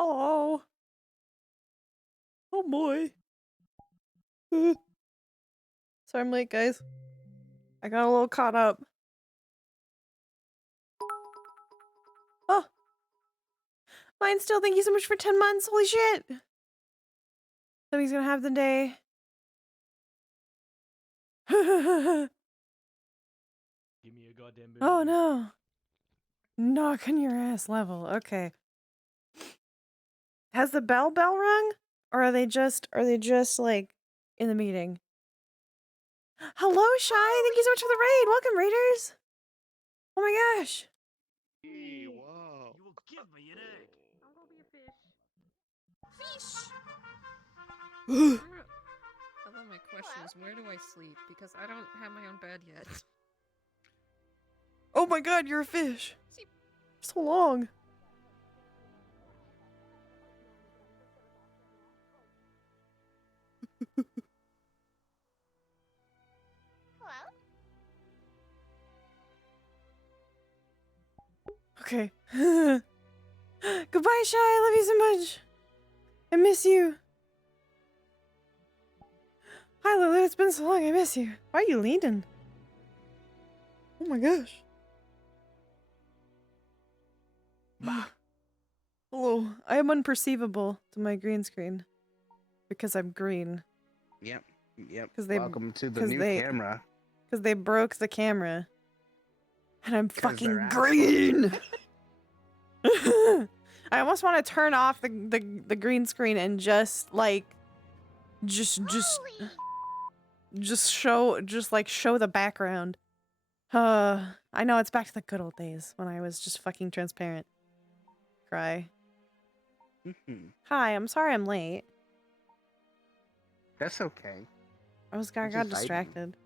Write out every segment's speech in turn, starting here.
Hello. Oh boy. Sorry I'm late, guys. I got a little caught up. Oh. Mine still, thank you so much for 10 months. Holy shit. Somebody's gonna have the day. Give me a goddamn movie. Oh no. Knock on your ass level. Okay. Has the bell rung? Or are they just like in the meeting? Hello, Shy. Thank you so much for the raid. Welcome, raiders. Oh my gosh. Hey, wow. You will give me an egg. I'll go be a fish. Fish! Although my question is, where do I sleep? Because I don't have my own bed yet. Oh my god, you're a fish. See. So long. Okay. Goodbye, Shy. I love you so much. I miss you. Hi, Lily. It's been so long. I miss you. Why are you leaning? Oh my gosh. Hello. I am unperceivable to my green screen. Because I'm green. Yep. Welcome to the new camera. Because they broke the camera. And I'm fucking they're green! I almost want to turn off the green screen and just like just show the background. I know it's back to the good old days when I was just fucking transparent. Cry. Hi, I'm sorry I'm late. That's okay. I got distracted.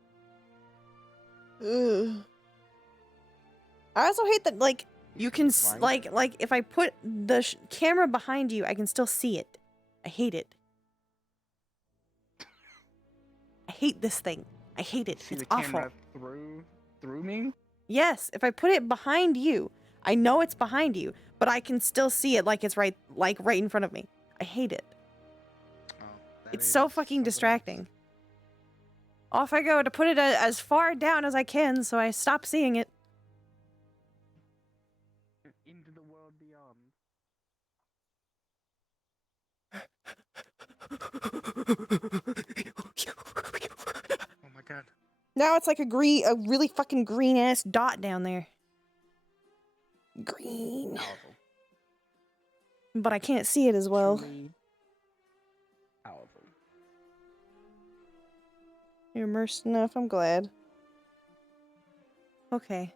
I also hate that like you can like if I put the camera behind you, I can still see it. I hate it. I hate this thing. I hate it. See it's the awful. Camera through me? Yes, if I put it behind you, I know it's behind you, but I can still see it like it's right in front of me. I hate it. Oh, it's so fucking distracting. Off I go to put it as far down as I can so I stop seeing it. Into the world beyond. Oh my god. Now it's like a really fucking green ass dot down there. Green. Powerful. But I can't see it as well. Truly powerful. You're immersed enough, I'm glad. Okay.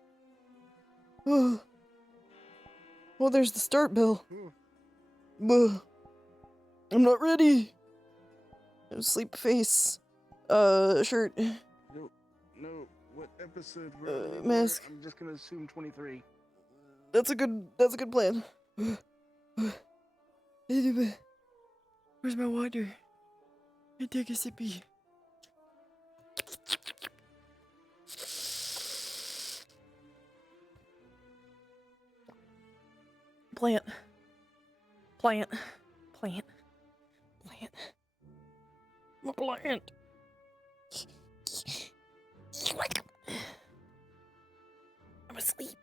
Oh, there's the start bell. I'm not ready. Sleep face. Shirt. No. What episode? Mask. I'm just gonna assume 23. That's a good plan. Where's my water? I take a sippy. Plant. I'm a plant. I'm asleep.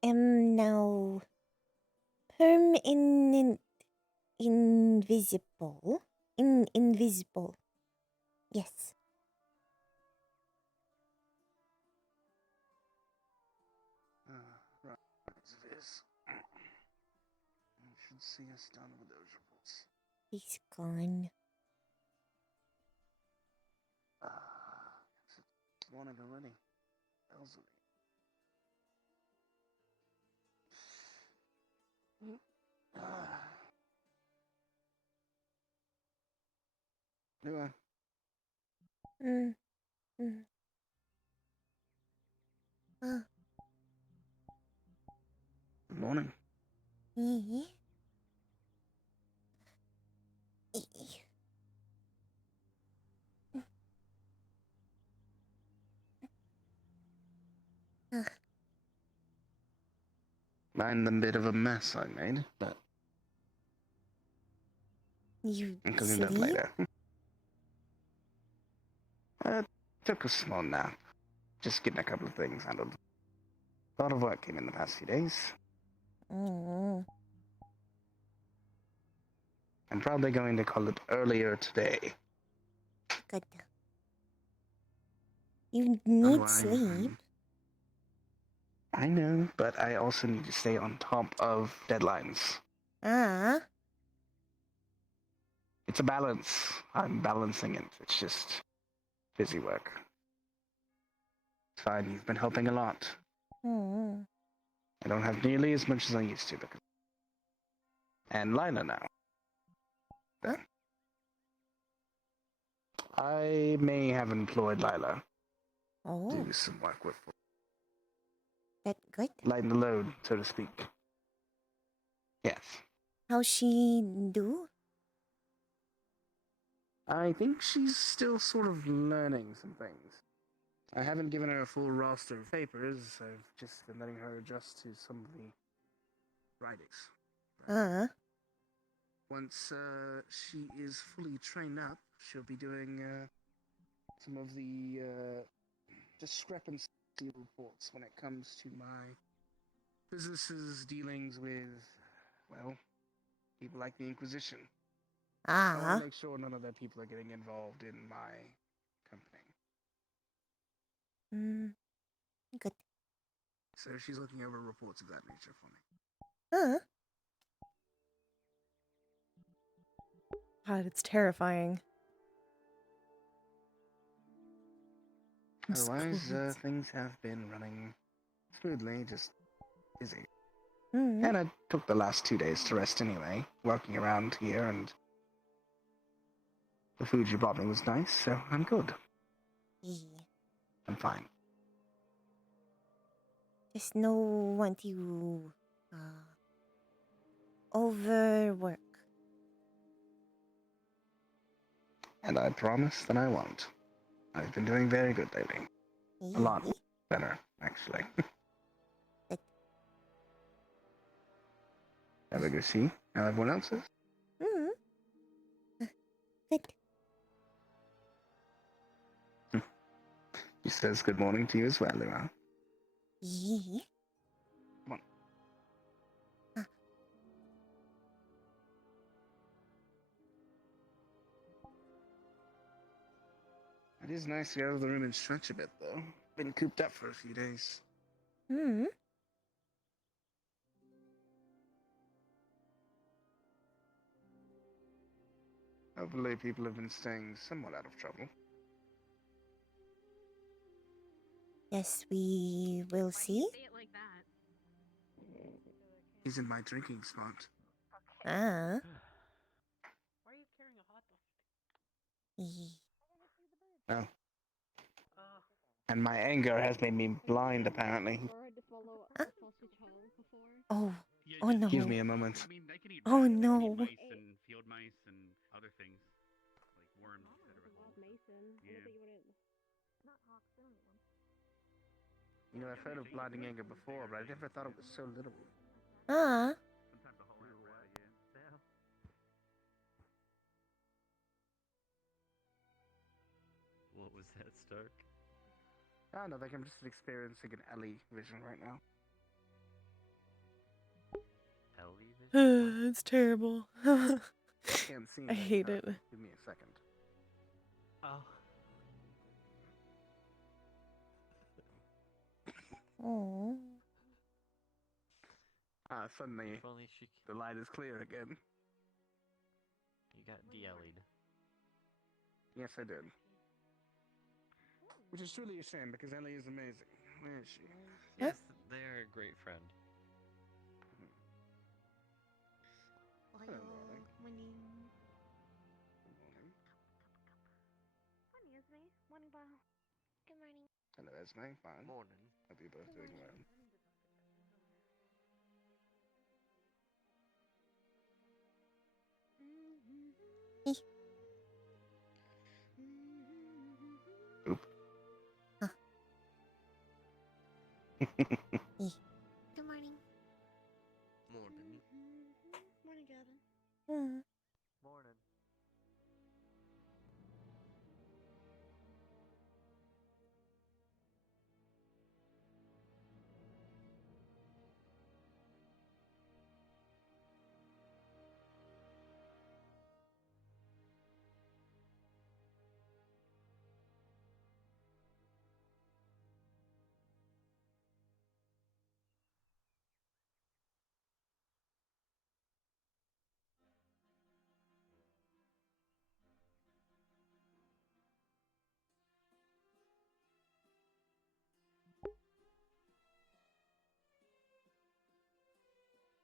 Now permanent invisible. Invisible. Yes. Right. This. You should see us done with those reports. He's gone. It's morning already. Elsie. Do I? Uh, Good morning. ee. Mind the bit of a mess I made, but You I'll clean it up sleep? later. I took a small nap. Just getting a couple of things handled. A lot of work came in the past few days. Mm. I'm probably going to call it earlier today. Good. You need Otherwise, sleep. I know, but I also need to stay on top of deadlines. Ah. It's a balance. I'm balancing it. It's just busy work. It's fine. You've been helping a lot. Mm. I don't have nearly as much as I used to because. And Lila now. Huh? I may have employed Lila to Oh, do some work with, that good. lighten the load, so to speak. Yes. How she do? I think she's still sort of learning some things. I haven't given her a full roster of papers. I've just been letting her adjust to some of the writings. Once she is fully trained up, she'll be doing some of the discrepancy reports when it comes to my business's dealings with, well, people like the Inquisition. I want Ah. to make sure none of their people are getting involved in my company. Mm. Good. So she's looking over reports of that nature for me. God, it's terrifying. Otherwise, Schools. things have been running smoothly, just busy. Mm. And I took the last 2 days to rest anyway, working around here, and the food you brought me was nice, so I'm good. I'm fine. Just no want you overwork. And I promise that I won't. I've been doing very good lately. A lot better, actually. Have a go see how everyone else is. Mm. Good. He says good morning to you as well, Luau. Come on. It is nice to get out of the room and stretch a bit, though. Been cooped up for a few days. Mm. Hopefully people have been staying somewhat out of trouble. Yes, we will see. Say it like that. He's in my drinking spot. Ah. Why are you carrying a hot dog? Oh. Uh, And my anger has made me blind, apparently. Oh. yeah, Oh no. Give me a moment. I mean, I can eat Oh, rats, I can no. eat mice and field mice and other things. Like worms, etc. Yeah. You know, I've heard of blinding anger before, but I never thought it was so little. Ah. Sometimes a whole rat, yeah. What was that, Stark? Ah, no, like I'm just experiencing an Ellie vision right now. Ellie vision? It's terrible. I can't see I anything hate it. currently. Give me a second. Oh. Oh. Suddenly, If only she. the light is clear again. You got de-Ellied. Yes, I did. Which is truly a shame, because Ellie is amazing. Where is she? Yes, they're a great friend. Hello, darling. Morning. Good morning. Morning, Esme. Morning, Bao. Good morning. Hello, Esme. Fine. Morning. Hope you're both doing well. Oop. Huh. Good morning. Morning. Morning, Gavin. Hmm. Morning.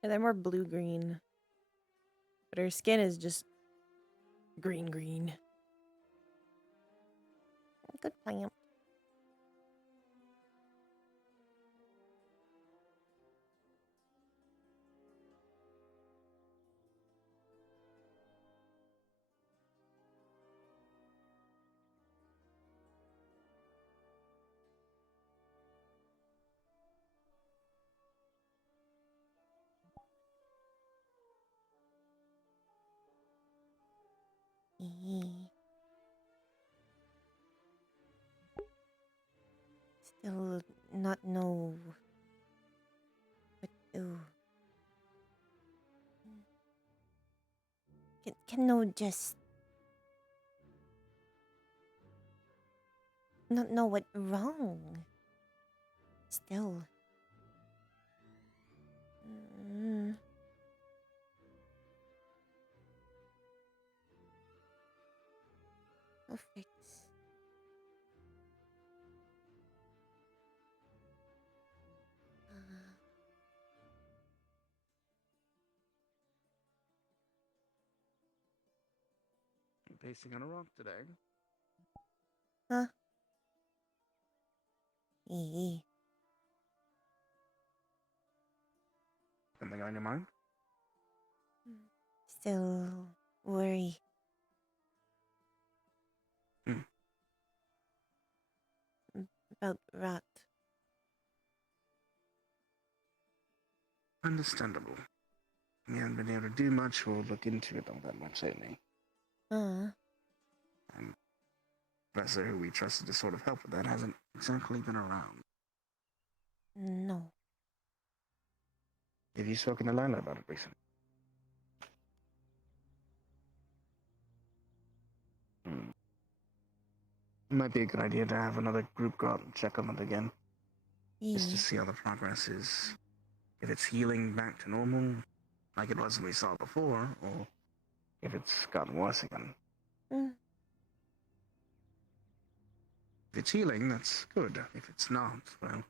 Yeah, they're more blue-green. But her skin is just green. Good plant. Still not know what to do. Can no just not know what wrong. Still. Mm. No fix. I'm pacing on a rock today. Huh? Eh. Something on your mind? Still worry. About Rat. Understandable. We haven't been able to do much or look into it all that much lately. And Professor, who we trusted to sort of help with that, hasn't exactly been around. No. Have you spoken to Lila about it recently? It might be a good idea to have another group go out and check on it again. Just to see how the progress is. If it's healing back to normal, like it was when we saw it before, or if it's gotten worse again. If it's healing, that's good. If it's not, well,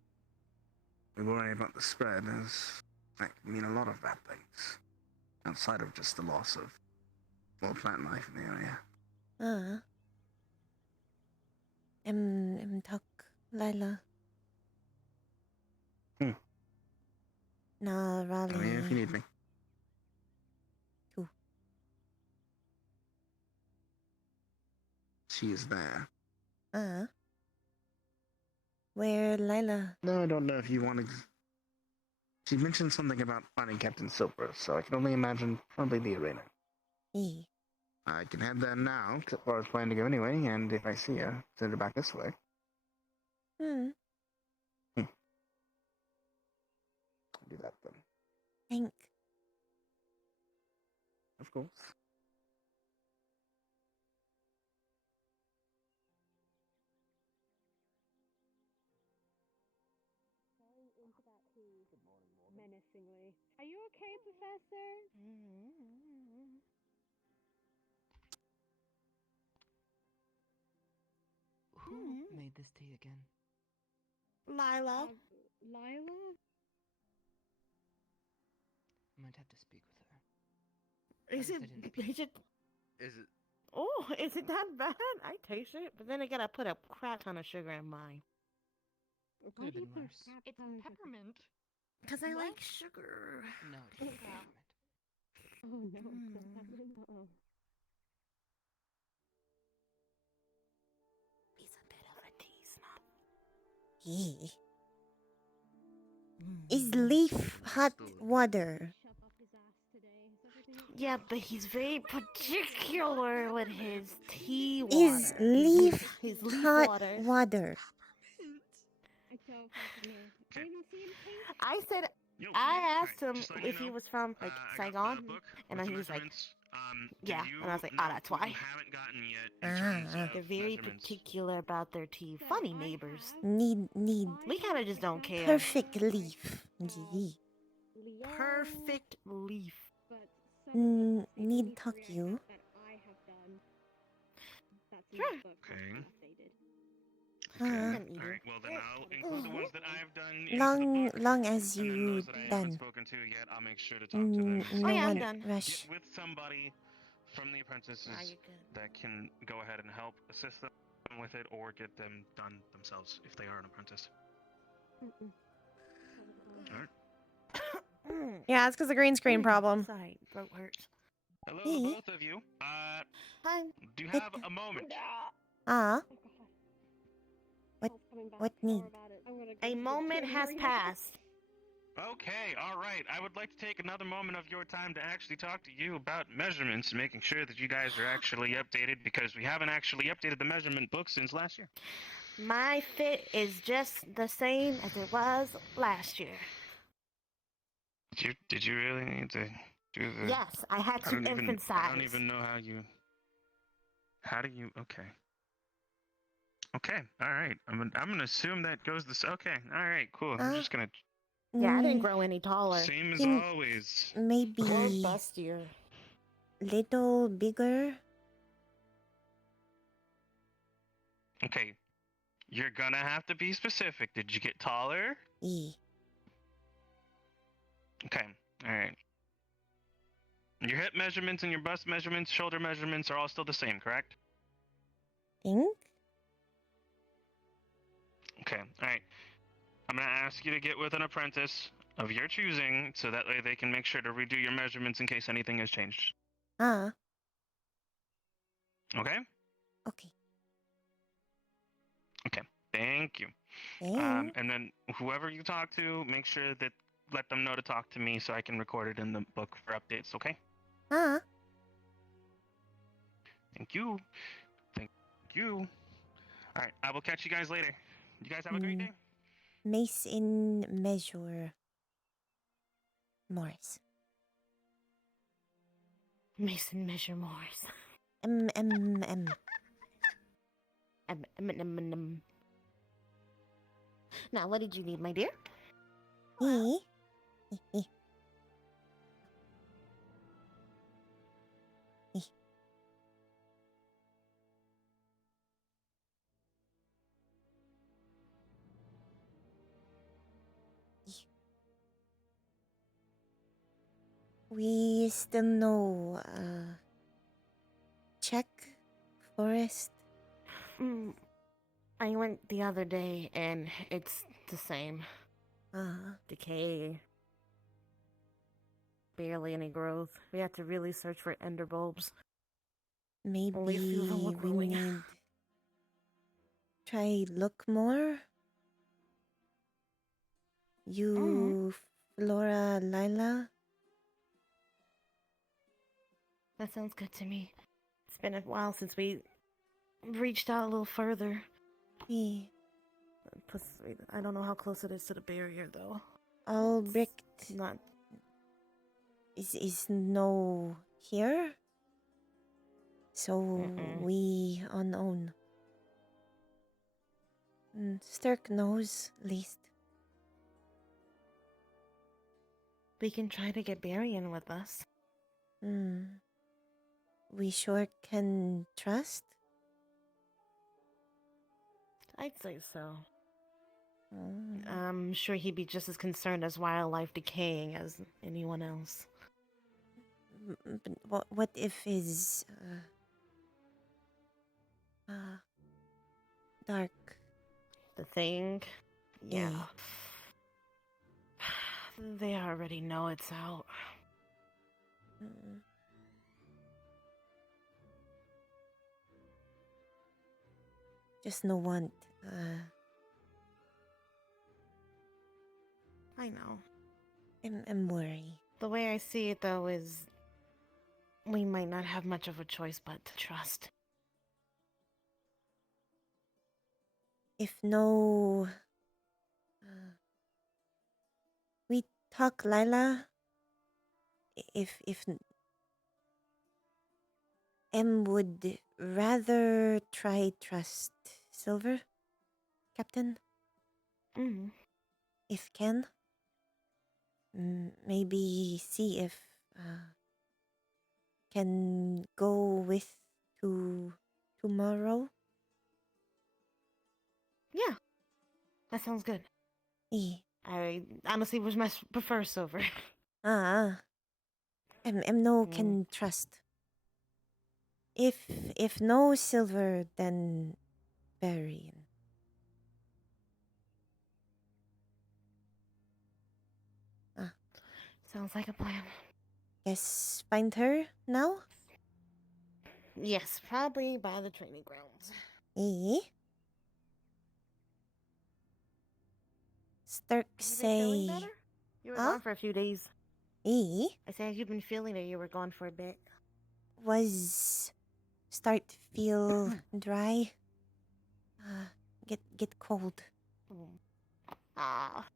we worry about the spread, as that can mean a lot of bad things. Outside of just the loss of, well, plant life in the area. Talk Lila. Na Raleigh. I'm here if you need me. Cool. She is there. Where Lila? No, I don't know if you want to. She mentioned something about finding Captain Silver, so I can only imagine probably the arena. I can head there now, as far as plan to go anyway, and if I see her, send her back this way. Do that then. Think. Of course. Menacingly. Are you okay, Professor? Who made this tea again? Lila. Lila? I might have to speak with her. Is At it? least I didn't Is it? Is it? Oh, is it that bad? I taste it, but then I gotta put a crap ton of sugar in mine. Could have been worse. It's peppermint. Because I like What? sugar. No, it's not peppermint. Oh no, it's not peppermint. Uh-oh. He's a bit of a tea snob. Yeah. Is Leaf hot water? Shove up his ass today. Is everything okay? Yeah, but he's very particular with his tea water. Is Leaf his leaf hot water? water? I don't fucking know. I didn't even see him taste. I said Yo, I asked him just letting if you he know, was from like I got Saigon, the book and with then the he was like, measurements. yeah, Do and I was like, you oh, know that's what why. you haven't gotten yet in terms of They're very measurements? particular about their tea. So Funny I neighbors. have Need We kind of just don't 500% care. perfect like, leaf. Yeah. Lyon, Perfect leaf. but some of the Need leaf talk you. reactions that I have done. That's in Sure. this book. Okay. Not updated. Okay. an All eater. right. Well, then I'll include the ones that I've done into the Long, book, long as and then you those that I haven't done. spoken to yet, I'll make sure to talk to them. No Oh, yeah, I'm one done. rush. Get with somebody from the apprentices Ah, you're good. that can go ahead and help assist them with it, or get them done themselves if they are an apprentice. Mm-mm. All right. Yeah, it's because the green screen problem. Sorry, throat hurts. Hello, Hey. both of you. Hi. Do you It- have a moment? Ah, Oh god. What- Paul's coming back. what More need? about it. I'm gonna go A to the moment has arena. passed. Okay, all right. I would like to take another moment of your time to actually talk to you about measurements, making sure that you guys are actually updated, because we haven't actually updated the measurement book since last year. My fit is just the same as it was last year. Did you really need to do the? Yes, I had to infant size. I don't even know how you. How do you? Okay. Okay. All right. I'm gonna assume that goes this. Okay. All right. Cool. I'm just gonna. Yeah, I didn't mm, grow any taller. Same as Can- always. Or maybe bustier. little bigger. Okay. You're gonna have to be specific. Did you get taller? Yeah. Okay. All right. Your hip measurements and your bust measurements, shoulder measurements are all still the same, correct? Think? Okay. All right. I'm gonna ask you to get with an apprentice of your choosing, so that way they can make sure to redo your measurements in case anything has changed. Ah, Okay. okay. Thank you. Thanks. And then whoever you talk to, make sure that let them know to talk to me so I can record it in the book for updates. Okay. Ah, Thank you. Thank you. All right. I will catch you guys later. You guys have a great day. mace in measure. Morse. Mason measure Morse. M. Now, what did you need, my dear? E. We still know, check forest. I went the other day, and it's the same. Decay. Barely any growth. We have to really search for ender bulbs. Maybe Only a few of them were we growing. need try look more. You, Flora, Lila. That sounds good to me. It's been a while since we reached out a little further. Yeah. Plus, I don't know how close it is to the barrier, though. Albrecht Not. is no here. So we on own. Stirk knows, at least. We can try to get Barian with us. We sure can trust. I'd say so. Mm. I'm sure he'd be just as concerned as wildlife decaying as anyone else. But what if his dark? The thing, Yeah. They already know it's out. Mm. Just no want. I know. I'm worried. The way I see it, though, is we might not have much of a choice but to trust. If no, we talk, Lila. If M would rather try trust Silver, Captain. Mm-hmm. If can, maybe see if can go with to tomorrow. Yeah, that sounds good. I honestly would much prefer Silver. No can trust. If no Silver, then Varian. Sounds like a plan. Guess find her now? Yes, probably by the training grounds. Stark You been feeling say... better? You were gone for a few days. I said you've been feeling it. You were gone for a bit. Was start to feel dry. Get cold. Ah.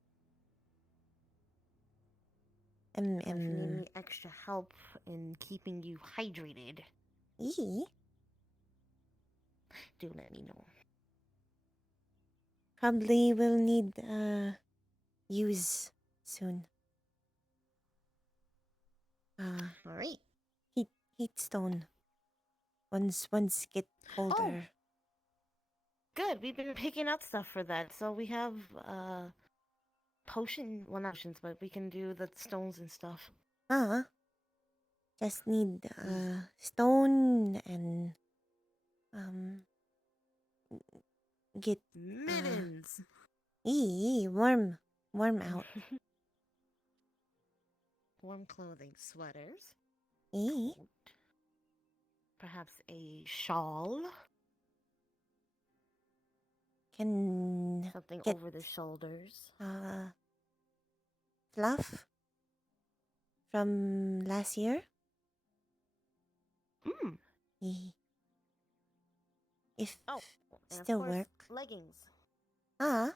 If you need any extra help in keeping you hydrated, do let me know. Probably will need use soon. Alright. Heat stone. Once get colder. Good. We've been picking up stuff for that. So we have potion, well not potions, but we can do the stones and stuff. Just need stone and get mittens. Warm out. Warm clothing, sweaters. Coat. Perhaps a shawl. Can something get, over the shoulders. Fluff from last year. If still of course, work. Leggings. And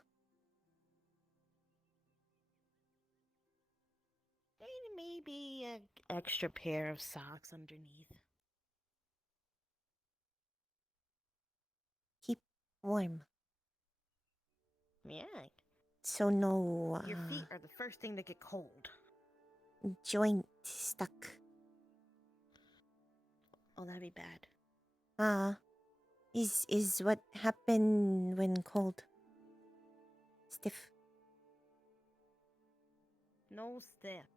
maybe an extra pair of socks underneath. Keep warm. Yeah. So no Your feet are the first thing to get cold. joint stuck. Oh, that'd be bad. Is what happened when cold. Stiff. No stiff.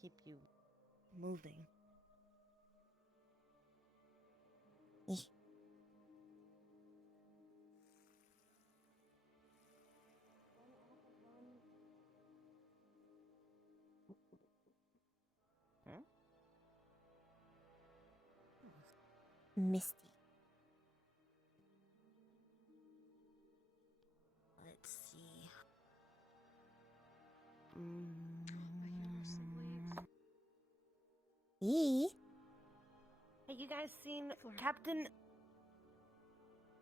Keep you moving. Misty. Let's see. Hey, you guys seen Captain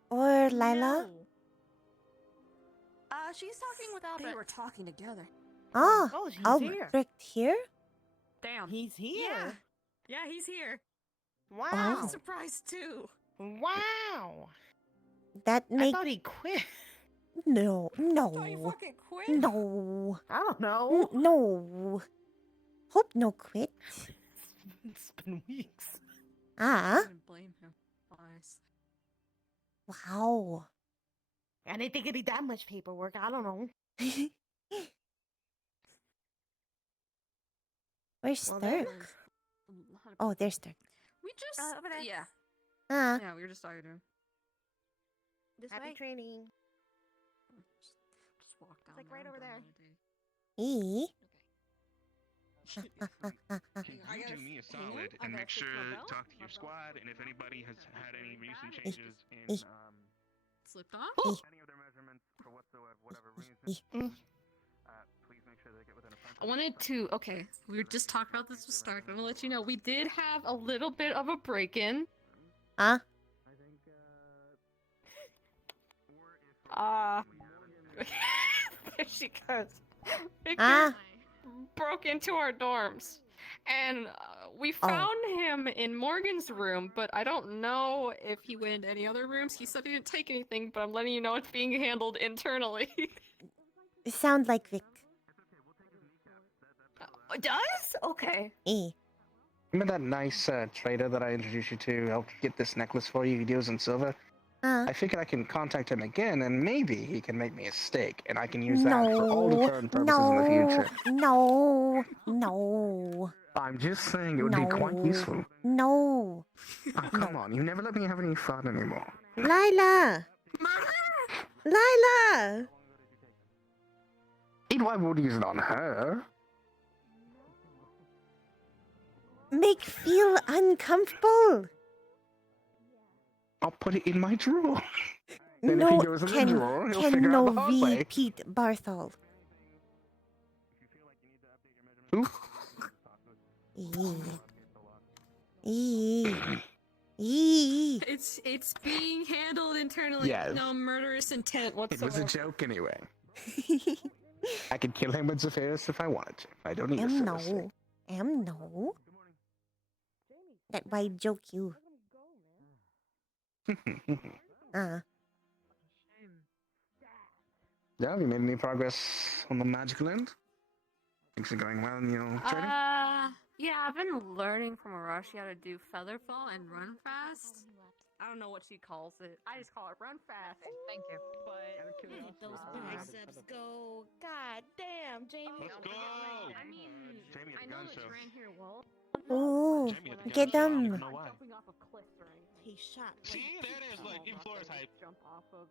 or Lila? She's talking with Albert. They were talking together. she's here. Albrecht here? Damn. He's here. Yeah, he's here. Wow. I'm surprised too. Wow. That I make thought he quit. no. Thought he fucking quit. No. I don't know. No. Hope no quit. It's been weeks. I wouldn't blame him. Honest. Wow. I didn't think it'd be that much paperwork. I don't know. Where's Stark? Oh, there's Stark. We just over there. yeah. Ah. Yeah, we were just talking to him. This Happy way. training. Just walk down like there right and over burn there. all day. E. Can you do me a solid and make sure talk to your squad, and if anybody has had any recent changes in Slipped off? any of their measurements for whatever reason, please make sure they get within a I wanted to. Okay, we were just talking about this to start. I'm gonna let you know we did have a little bit of a break-in. Huh? I think, There she goes. Victor Ah. broke into our dorms, and we found him in Morgan's room, but I don't know if he went into any other rooms. He said he didn't take anything, but I'm letting you know it's being handled internally. It sounds like Vic. It does? Okay. E. Remember that nice trader that I introduced you to helped get this necklace for you? He deals in silver. I figured I can contact him again, and maybe he can make me a steak, and I can use that for all the current purposes in the future. No. No. I'm just saying it would be quite useful. No. Oh, come on, you never let me have any fun anymore. Lila. Lila. Why would you use it on her? Make feel uncomfortable. I'll put it in my drawer. Then No. if he goes in the drawer, he'll figure out the hard V. way. Pete Barthol. Who? It's being handled internally. Yes. No murderous intent It whatsoever. was a joke anyway. I could kill him with Zephyrus if I wanted to. I don't need a No. No. That why joke you. Yeah, have you made any progress on the magical end? Things are going well in your training? Yeah, I've been learning from Arashi how to do featherfall and run fast. I don't know what she calls it. I just call it run fast. Thank you. But Those biceps go. God damn, Jamie. Let's go! I mean, Jamie at I the know gun that show. you ran here well. Ooh. Jamie at the Get gun show. I don't them. even know why. Jumping off of cliffs or anything. He shot. See, there it is. Look, even Flora's hype. Jump off of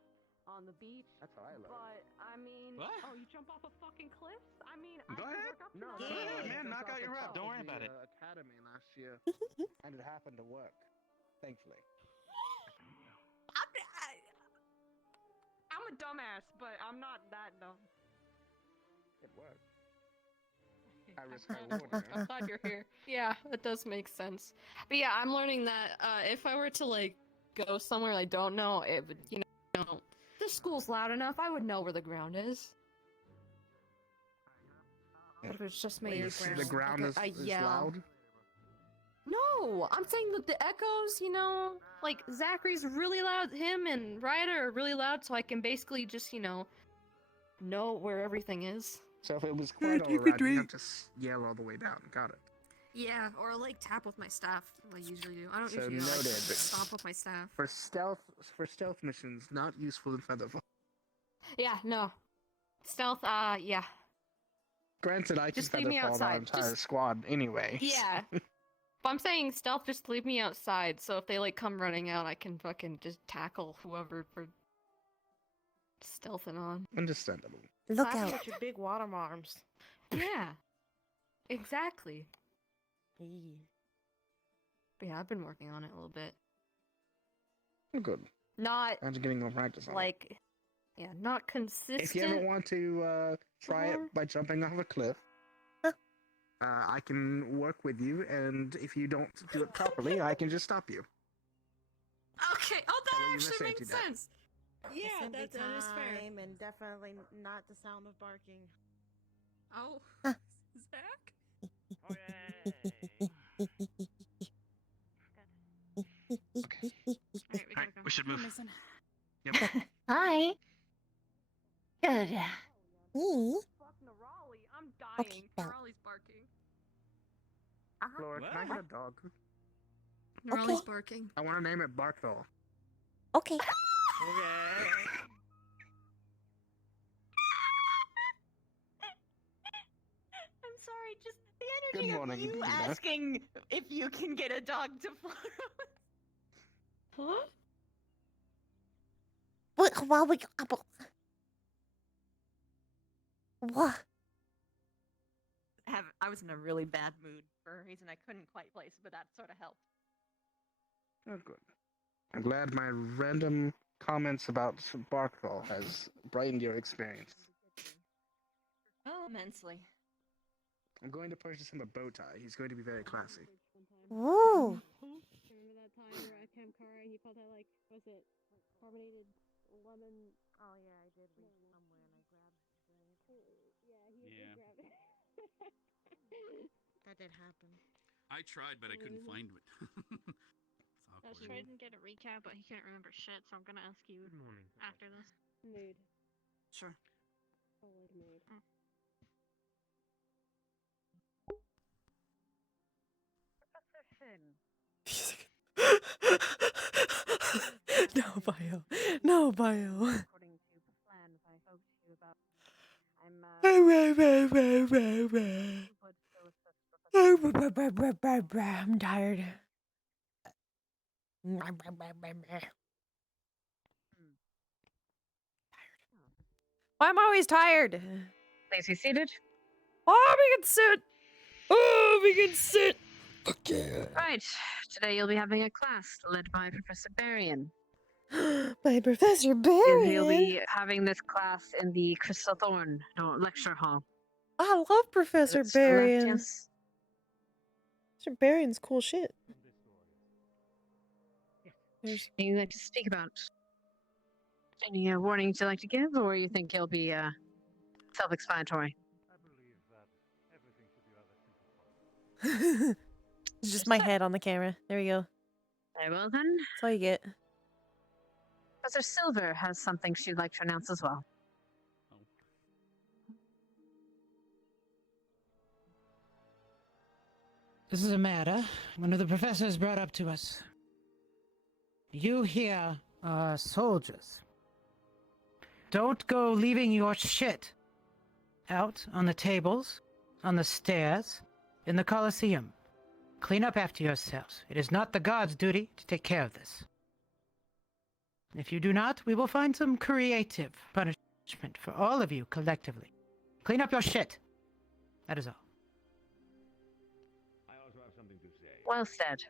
on the beach. That's how I love But I mean, What? oh, you jump off of fucking cliffs? I mean, Go I can ahead. work up to No, that. Yeah, man, knock out your rep. Don't worry about it. Academy last year, and it happened to work, thankfully. I'm a dumbass, but I'm not that dumb. It worked. I risk reward. I'm glad you're here. Yeah, that does make sense. But yeah, I'm learning that if I were to like go somewhere I don't know, it would, the school's loud enough, I would know where the ground is. But if it's just me, The ground is loud. No, I'm saying that the echoes, like Zachary's really loud, him and Ryder are really loud, so I can basically just, know where everything is. So if it was quiet all around, you have to yell all the way down. Got it. Yeah, or like tap with my staff, like I usually do. I don't So usually like noted. stomp with my staff. For stealth missions, not useful in Featherfall. Yeah, no. Stealth, yeah. Granted, I can Just leave me Featherfall our outside. entire squad anyway. Yeah. But I'm saying stealth, just leave me outside, so if they like come running out, I can fucking just tackle whoever for stealthing on. Understandable. Look Slap him out. with your big water arms. Yeah. Exactly. Eee. But yeah, I've been working on it a little bit. Good. Not And you're getting more practice on it. like, yeah, not consistent. If you ever want to try it by jumping off a cliff, I can work with you, and if you don't do it properly, I can just stop you. Okay. Oh, That way that you're actually a makes safety net. sense. Yeah, Assembly that is fair. time, and definitely not the sound of barking. Oh, Zach. Okay. Alright, we gotta go. We should move. Yep. Hi. Good. E. Fuck Nerali, I'm dying. Okay, well. Nerali's barking. Laura, can I get a dog? Nerali's barking. I want to name it Barkthol. Okay. I'm sorry, just the Good energy morning, of you Gina. asking if you can get a dog to follow. Huh? What? I was in a really bad mood for a reason I couldn't quite place, but that sort of helped. Oh, good. I'm glad my random comments about Barkle has brightened your experience. Oh, immensely. I'm going to purchase him a bow tie. He's going to be very classy. Ooh. Remember that time we were at Camp Cara and you called that, like, was it carbonated lemon? Oh yeah, I did reach somewhere and I grabbed Yeah, he did grab it. That did happen. I tried, but I couldn't find it. It's I was awkward. trying to get a recap, but he can't remember shit, so I'm gonna ask you after this. Mood. Sure. Totally mood. No bio. No bio. According to the plans I spoke to you about, I'm I'm tired. Why am I always tired? Please be seated. Oh, we can sit. Oh, we can sit. Okay. Right. Today you'll be having a class led by Professor Berrien. By Professor And he'll Berrien. be having this class in the Crystal Thorn lecture hall. I love Professor That's to the left, Berrien. yes. Professor Berrien's cool shit. Anything you'd like to speak about? Any warnings you'd like to give, or you think it'll be self-explanatory? It's just my head on the camera. There we go. Very well then. That's all you get. Professor Silver has something she'd like to announce as well. This is a matter one of the professors brought up to us. You here are soldiers. Don't go leaving your shit out on the tables, on the stairs, in the Colosseum. Clean up after yourselves. It is not the guards' duty to take care of this. If you do not, we will find some creative punishment for all of you collectively. Clean up your shit. That is all. I also have something to say. Well said.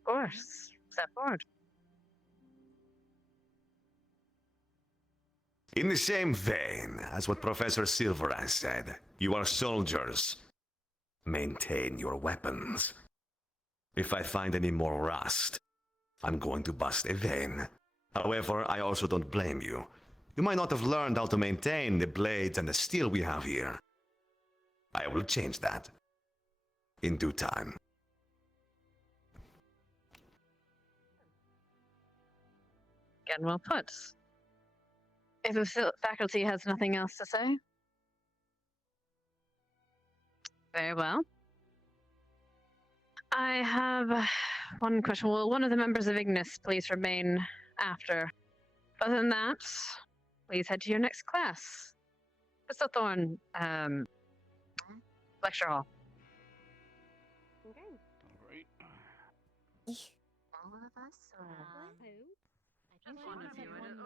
Of course. Step forward. In the same vein as what Professor Silver has said, you are soldiers. Maintain your weapons. If I find any more rust, I'm going to bust a vein. However, I also don't blame you. You might not have learned how to maintain the blades and the steel we have here. I will change that. In due time. Again, well put. If the faculty has nothing else to say. Very well. I have one question. Will one of the members of Ignis please remain after? Other than that, please head to your next class. Crystal Thorn, lecture hall. Okay. All right. All of us, or Who? I think one of you. I don't know.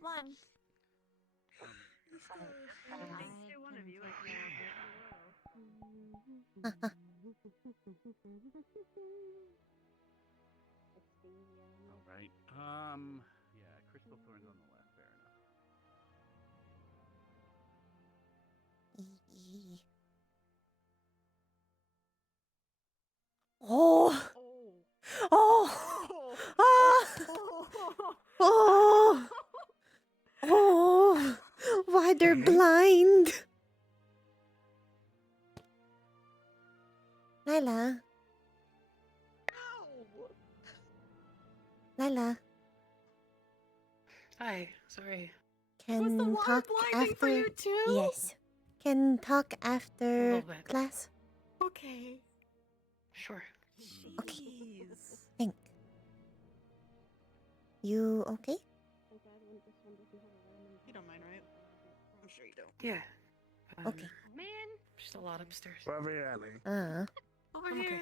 one? One of you. All right. Yeah, Crystal Thorn's on the left. Fair enough. Oh. Oh. Ah. Oh. Oh. Why they're blind? Lila. Lila. Hi, sorry. Was the Can water talk blinding after. for you too? Yes. Can talk A after little bit. class. Okay. Sure. Jeez. Think. You okay? You don't mind, right? I'm sure you don't. Yeah. Okay. Man, Just a lot upstairs. Wherever you're at, lady. over I'm here. okay.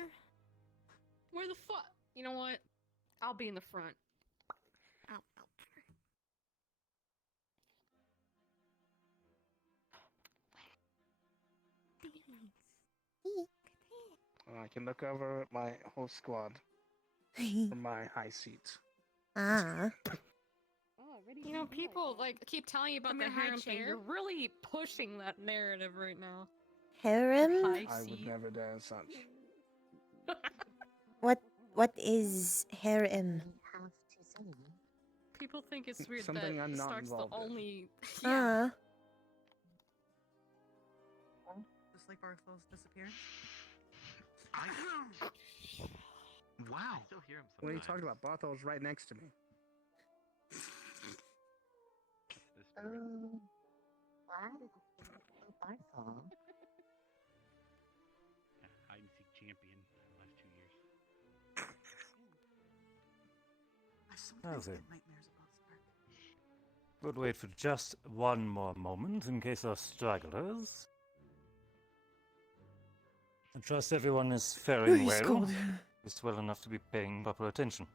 Where the fuck? You know what? I'll be in the front. Ow, ow. I can look over at my whole squad from my high seat. Ah. You know, people like keep telling you about From the your high harem thing. chair? You're really pushing that narrative right now. Harem? High I would seat. never dare such. What is harem? People think it's weird Something that I'm not Stark's the involved in. only. Yeah. Just like Barthel's disappearance. Wow. I still hear him sometimes. What are you talking about? Barthol's right next to me. Hide and seek champion the last 2 years. I sometimes then. get nightmares about Stark. We'll wait for just one more moment in case our stragglers. I trust everyone is faring He's well, cold. just well enough to be paying proper attention.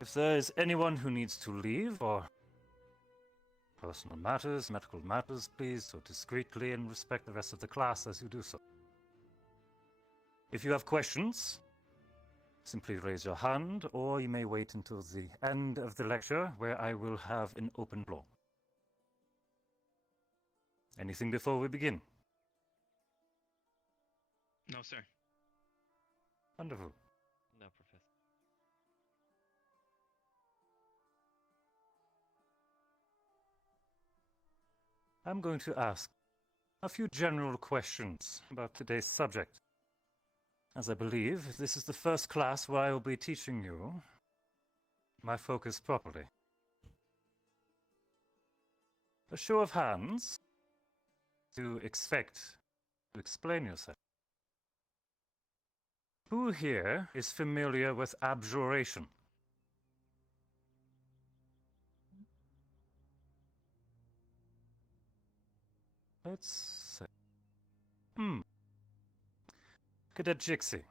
If there is anyone who needs to leave or personal matters, medical matters, please so discreetly and respect the rest of the class as you do so. If you have questions, simply raise your hand, or you may wait until the end of the lecture where I will have an open floor. Anything before we begin? No, sir. Wonderful. No, Professor. I'm going to ask a few general questions about today's subject, as I believe this is the first class where I will be teaching you my focus properly. A show of hands to expect to explain yourself. Who here is familiar with abjuration? Let's see. Cadet Jixie,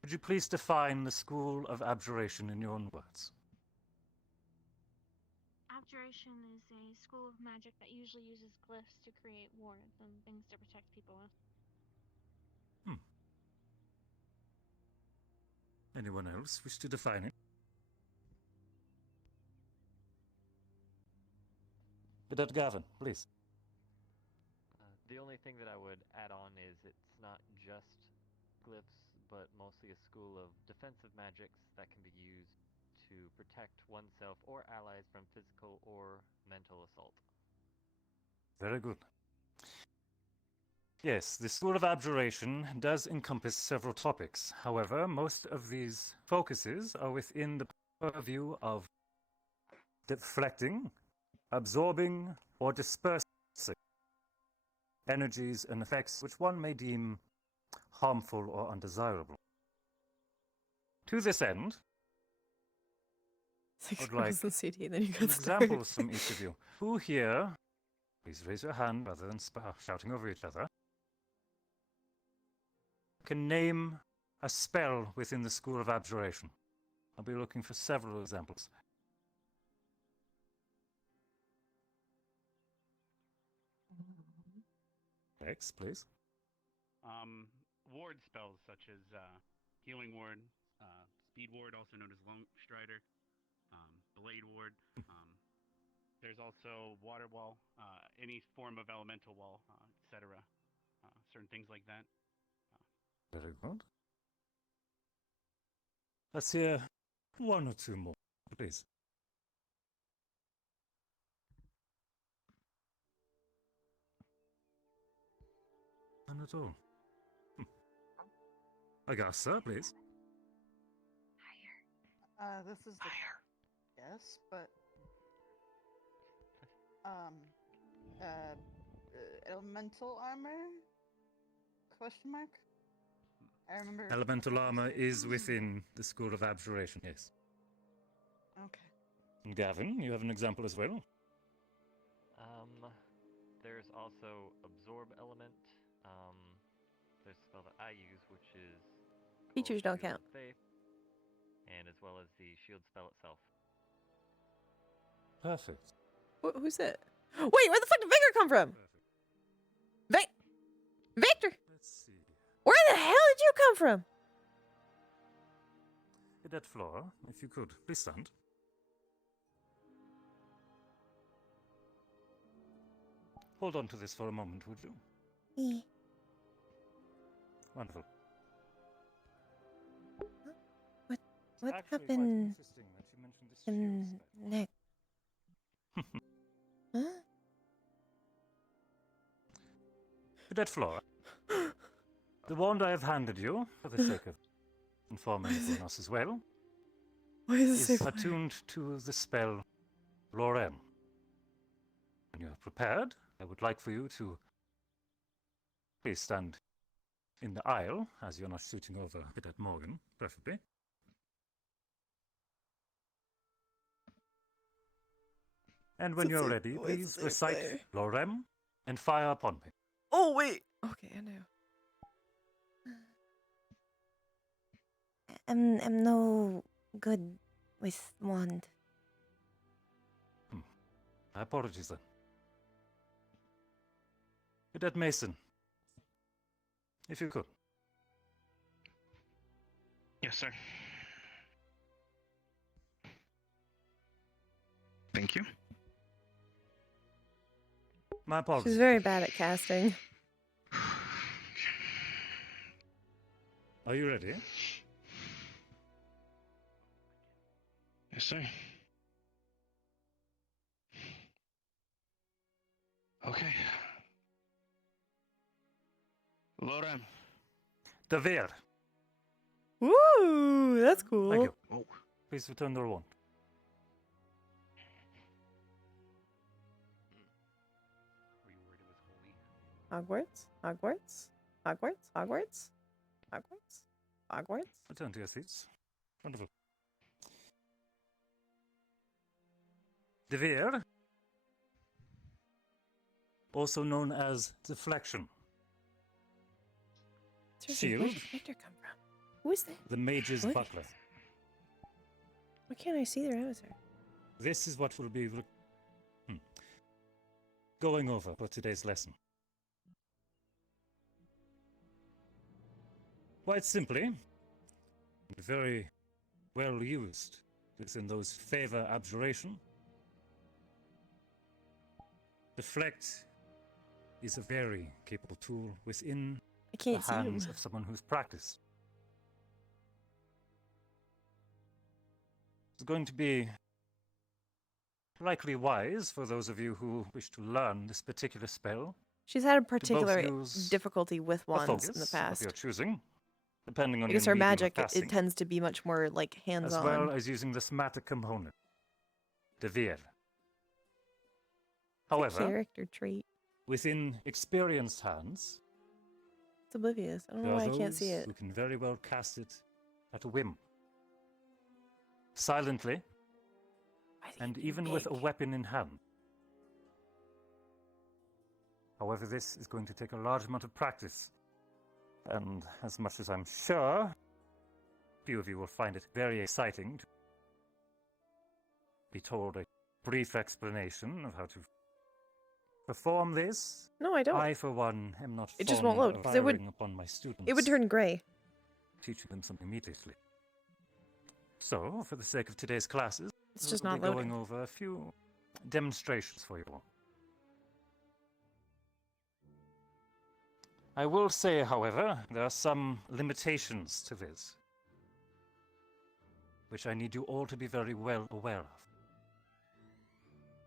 could you please define the school of abjuration in your own words? Abjuration is a school of magic that usually uses glyphs to create wards and things to protect people with. Anyone else wish to define it? Cadet Gavin, please. The only thing that I would add on is it's not just glyphs, but mostly a school of defensive magics that can be used to protect oneself or allies from physical or mental assault. Very good. Yes, the School of Abjuration does encompass several topics. However, most of these focuses are within the purview of deflecting, absorbing, or dispersing energies and effects which one may deem harmful or undesirable. To this end, I would like CD, and then you some got examples from each of you. Who here, please raise your hand rather than shouting over each other, can name a spell within the School of Abjuration? I'll be looking for several examples. X, please. Ward spells such as Healing Ward, Speed Ward, also known as Lone Strider, Blade Ward. There's also Water Wall, any form of elemental wall, etc. Certain things like that. Very good. Let's hear one or two more, please. None at all. Agassa, please. This is the yes, but elemental armor? Question mark? I remember. Elemental armor is within the School of Abjuration, yes. Okay. Gavin, you have an example as well? There's also Absorb Element. There's a spell that I use, which is Features don't Shield count. of Faith, and as well as the shield spell itself. Perfect. Who's it? Wait, where the fuck did Victor come from? Victor! Let's see. Where the hell did you come from? Cadet Flora, if you could, please stand. Hold on to this for a moment, would you? Yeah. Wonderful. What Actually, quite happened interesting that you mentioned this in shield spell. neck? Huh? Cadet Flora, the wand I have handed you, for the sake of informing everyone else as well, Why is is this so attuned to the spell Lorem. When you are prepared, I would like for you to please stand in the aisle, as you're not shooting over Cadet Morgan, preferably. And when you're ready, please recite Lorem and fire upon me. Oh, wait. Okay, I know. I'm no good with wand. My apologies then. Cadet Mason, if you could. Yes, sir. Thank you. My apologies. She's very bad at casting. Are you ready? Yes, sir. Okay. Lorem. Devere. Woo, that's cool. Thank you. Oh. Please return the wand. Hogwarts, Hogwarts, Hogwarts, Hogwarts, Hogwarts, Hogwarts. Return to your seats. Wonderful. Devere, also known as deflection. Seriously, where Shield, did Victor come from? Who is that? the mage's What? buckler. Why can't I see their avatar? This is what we'll be going over for today's lesson. Quite simply, very well used within those favor abjuration. Deflect is a very capable tool within I can't the see him. hands of someone who's practiced. It's going to be likely wise for those of you who wish to learn this particular spell. She's had a to both particular use difficulty with a wands in the focus past. of your choosing, depending on Because your her medium of magic, it casting, tends to be much more like as hands-on. well as using the somatic component, Devere. However, Character trait. within experienced hands, It's oblivious. I don't know there are why I those can't see it. who can very well cast it at a whim, silently, and even with a weapon in hand. However, this is going to take a large amount of practice, and as much as I'm sure a few of you will find it very exciting to be told a brief explanation of how to perform this, No, I don't. I, for one, am not It just won't load, of 'cause it would- firing upon my students. It would turn gray. Teaching them something immediately. So, for the sake of today's classes, It's just we'll not be going loading. over a few demonstrations for you all. I will say, however, there are some limitations to this, which I need you all to be very well aware of.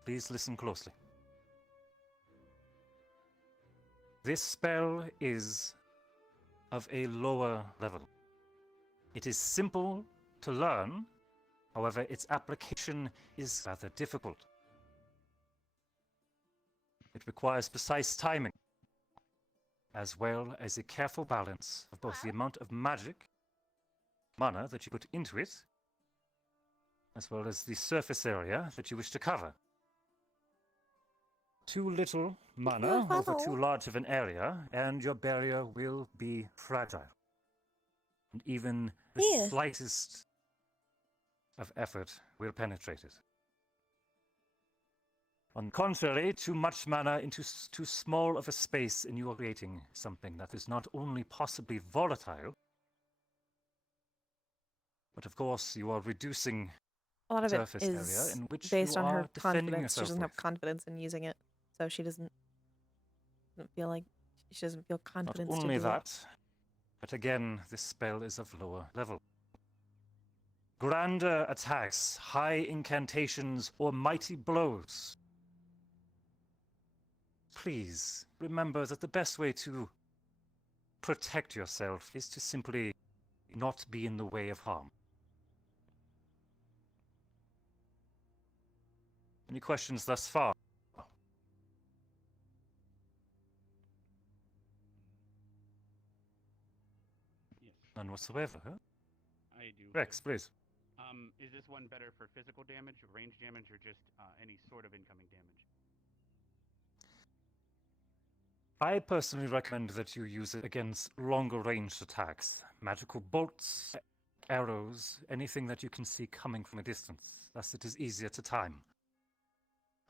Please listen closely. This spell is of a lower level. It is simple to learn, however, its application is rather difficult. It requires precise timing, as well as a careful balance of both the amount of magic, mana, that you put into it, as well as the surface area that you wish to cover. Too little mana over too large of an area, and your barrier will be fragile. And even the slightest of effort will penetrate it. On the contrary, too much mana into too small of a space, and you are creating something that is not only possibly volatile, but of course you are reducing A lot of it surface area is in which based you on her are defending confidence. She yourself doesn't with. have confidence in using it, so she doesn't feel like she doesn't feel Not confidence to only do it. that, but again, this spell is of lower level. Grander attacks, high incantations, or mighty blows. Please remember that the best way to protect yourself is to simply not be in the way of harm. Any questions thus far? Yes. None whatsoever, huh? I do. Rex, sir. please. Is this one better for physical damage, range damage, or just any sort of incoming damage? I personally recommend that you use it against longer ranged attacks. Magical bolts, arrows, anything that you can see coming from a distance, thus it is easier to time.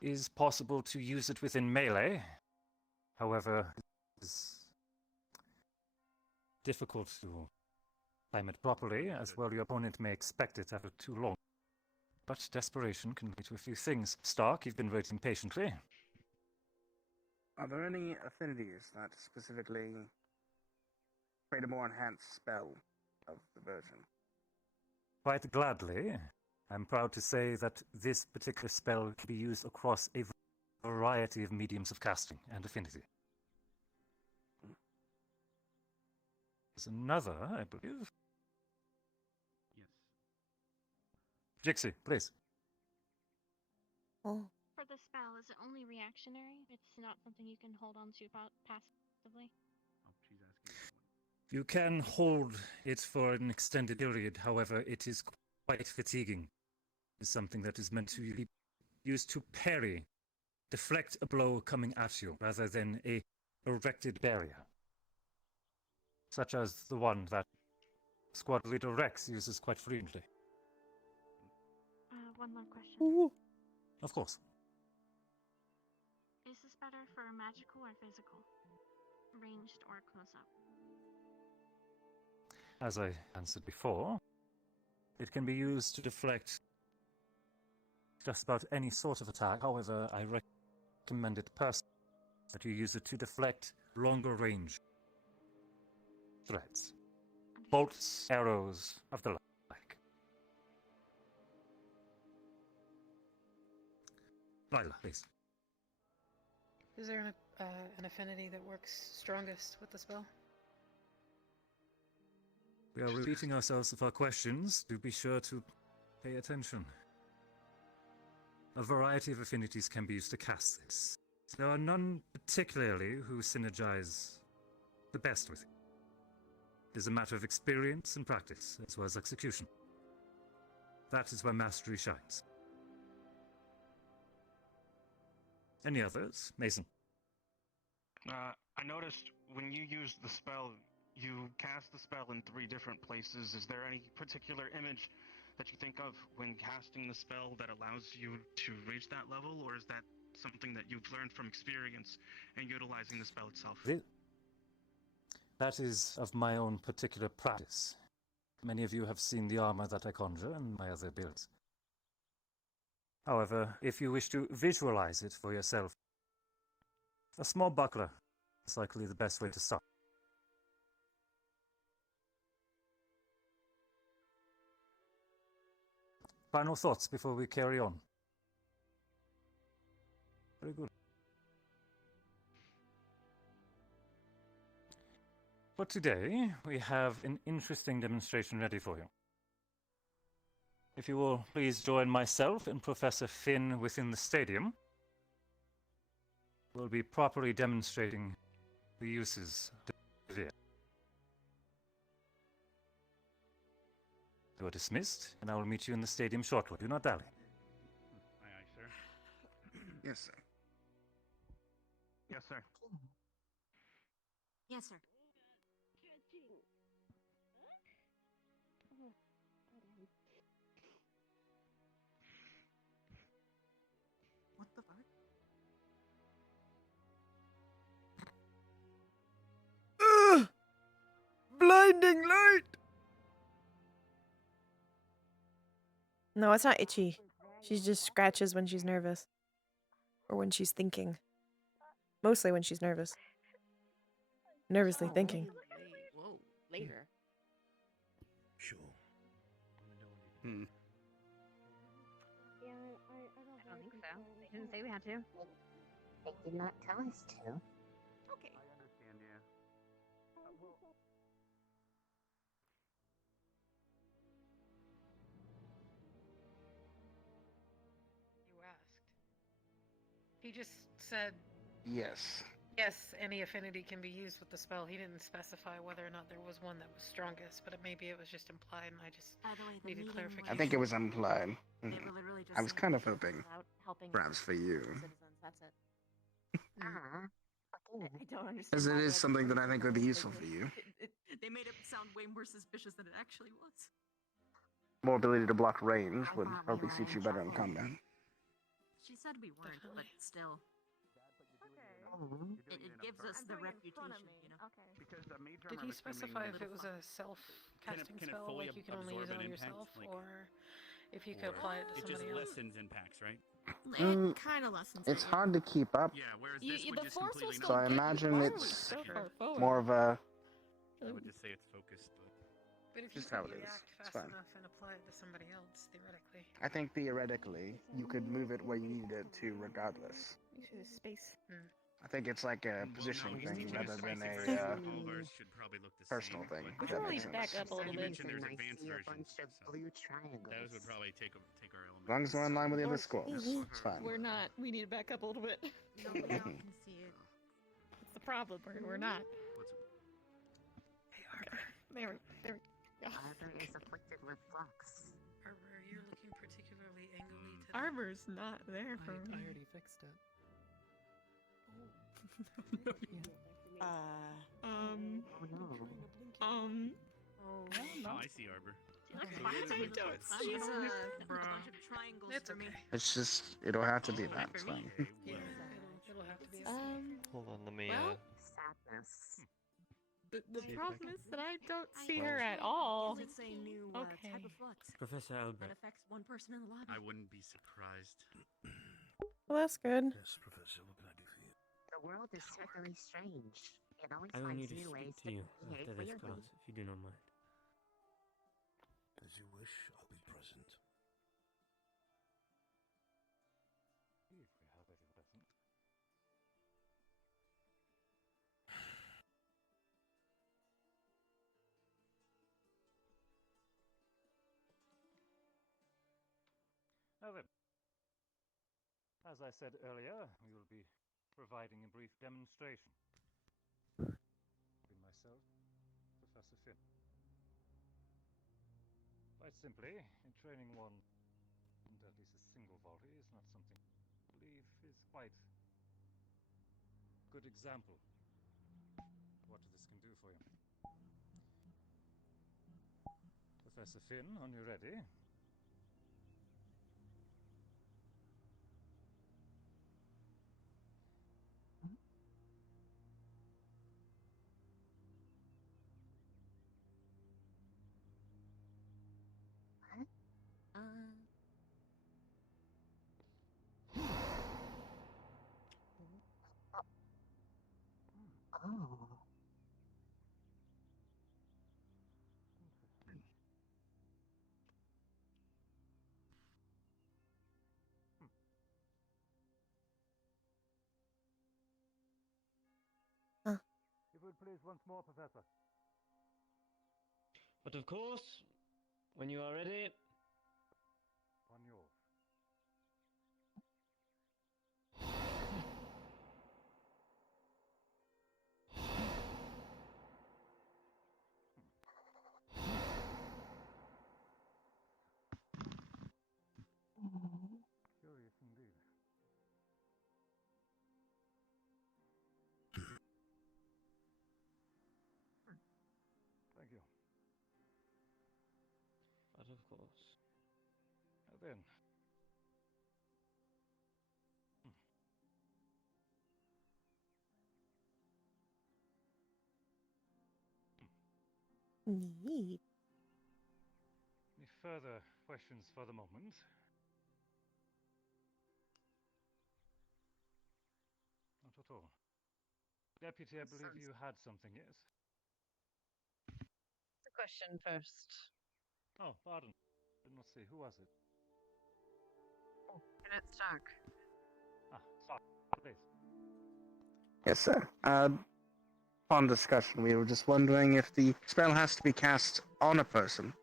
It is possible to use it within melee, however, it is difficult to time it properly, as well your opponent may expect it after too long. But desperation can lead to a few things. Stark, you've been waiting patiently. Are there any affinities that specifically create a more enhanced spell of the version? Quite gladly. I'm proud to say that this particular spell can be used across a variety of mediums of casting and affinity. There's another, I believe. Yes. Jixie, please. Oh. For the spell, is it only reactionary? It's not something you can hold on to passively? Oh, she's asking that one. You can hold it for an extended period, however, it is quite fatiguing. It's something that is meant to be used to parry, deflect a blow coming at you, rather than a erected barrier. Such as the one that Squad Leader Rex uses quite frequently. One more question. Ooh. Of course. Is this better for magical or physical? Ranged or close up? As I answered before, it can be used to deflect just about any sort of attack. However, I recommend it personally that you use it to deflect longer range threats. Bolts, arrows, of the like. Lila, please. Is there an affinity that works strongest with the spell? We are repeating ourselves with our questions. Do be sure to pay attention. A variety of affinities can be used to cast this. There are none particularly who synergize the best with it. It is a matter of experience and practice, as well as execution. That is where mastery shines. Any others? Mason. I noticed when you used the spell, you cast the spell in 3 different places. Is there any particular image that you think of when casting the spell that allows you to reach that level, or is that something that you've learned from experience and utilizing the spell itself? That is of my own particular practice. Many of you have seen the armor that I conjure and my other builds. However, if you wish to visualize it for yourself, a small buckler is likely the best way to start. Final thoughts before we carry on? Very good. For today, we have an interesting demonstration ready for you. If you will please join myself and Professor Finn within the stadium, we'll be properly demonstrating the uses of it. You are dismissed, and I will meet you in the stadium shortly. Do not dally. Aye, aye, sir. Yes, sir. Yes, sir. Yes, sir. What the fuck? blinding light! No, it's not itchy. She just scratches when she's nervous. Or when she's thinking. Mostly when she's nervous. Nervously thinking. Whoa, later. Sure. Hmm. Yeah, I don't think so. They didn't say we had to. They did not tell us to. Okay. I understand, yeah. You asked. He just said Yes. yes, any affinity can be used with the spell. He didn't specify whether or not there was one that was strongest, but maybe it was just implied, and I just By the way, the needed meeting clarification. I think it was implied. They were literally just I was saying kind of that hoping, about helping perhaps for you. citizens. That's it. I don't understand. Because it why they is had to something put that it I think so would be bad. useful for you. They made it sound way more suspicious than it actually was. More ability to block range would probably suit you better in combat. She said we weren't, but still. It gives us the reputation, you know. Okay. Because a mage Did armor, he I'm assuming, specify if it was a self-casting can it spell, fully like you can only use it absorb on an yourself, impact? Like, or if you could apply it to it just somebody else? lessens impacts, right? It kind of lessens. It's hard to keep up, Yeah, whereas You, this would the just force will completely so I still get you, imagine but it's so far forward. more of a I would just say it's focused, but But if you just how could it is. react It's fast fine. enough and apply it to somebody else, theoretically. I think theoretically you could move it where you need it to regardless. Space. I think it's like a positioning he's thing teaching rather us than spicy a version. All of ours should probably look the personal same. thing. but- If that makes sense. back up a little You bit. mentioned there's advanced versions, so those would probably take our element. As long as we're in line with the other Or- schools, it's fine. We're not. We need to back up a little bit. No, we all can see it. That's the problem. We're not. Hey, Arbor. There we go. Arbor is afflicted with flux. Arbor, you're looking particularly angry today. Armor's not there for me. I already fixed it. Oh, I see Arbor. Why I don't see She's a bruh. bunch of triangles It's for me. okay. It's just it'll have to be that. It's fine. Yeah, it'll have to be. Hold on, let me. well, Sadness. the See if I problem can- is that I don't I see her actually at all. It's a new Okay. type of flux Professor that Albert. affects one person in the lobby. I wouldn't be surprised. Well, that's good. Yes, Professor, what can I do for you? The world is certainly strange. It always I will finds need to new speak ways to you behave after this weirdly. class, if you do not mind. As you wish, I'll be present. If we have any present. Now then, as I said earlier, we will be providing a brief demonstration. Between myself, Professor Finn. Quite simply, in training one, and at least a single volley is not something I believe is quite a good example of what this can do for you. Professor Finn, are you ready? Oh. If you would please once more, Professor. But of course, when you are ready, On yours. Curious indeed. Thank you. but of course. Now then. Neat. Any further questions for the moment? Not at all. Deputy, I believe you had something, yes? The question first. Oh, pardon. Did not see. Who was it? Oh, Cadet Stark. Ah, Stark, please. Yes, sir. Upon discussion, we were just wondering if the spell has to be cast on a person,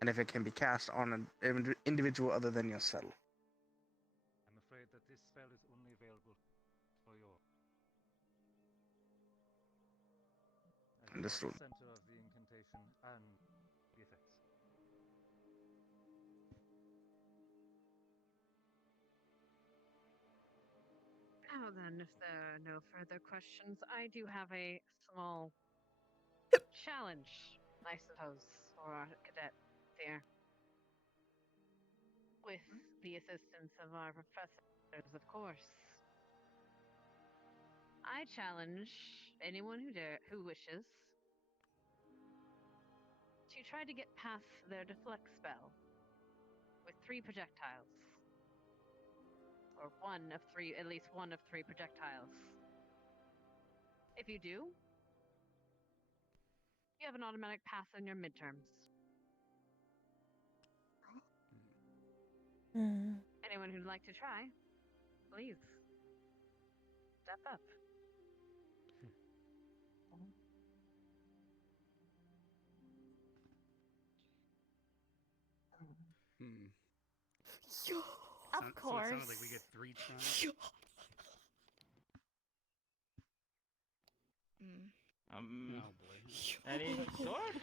and if it can be cast on an individual other than yourself. I'm afraid that this spell is only available for your... As you are Understood. the center of the incantation and the effects. Now then, if there are no further questions, I do have a small challenge, I suppose, for our cadet here. With the assistance of our professors, of course. I challenge anyone who wishes to try to get past their deflect spell with 3 projectiles. Or at least one of 3 projectiles. If you do, you have an automatic pass on your midterms. Anyone who'd like to try, please step up. Of course. So it sounds like we get 3 tries. Oh boy. Any sword?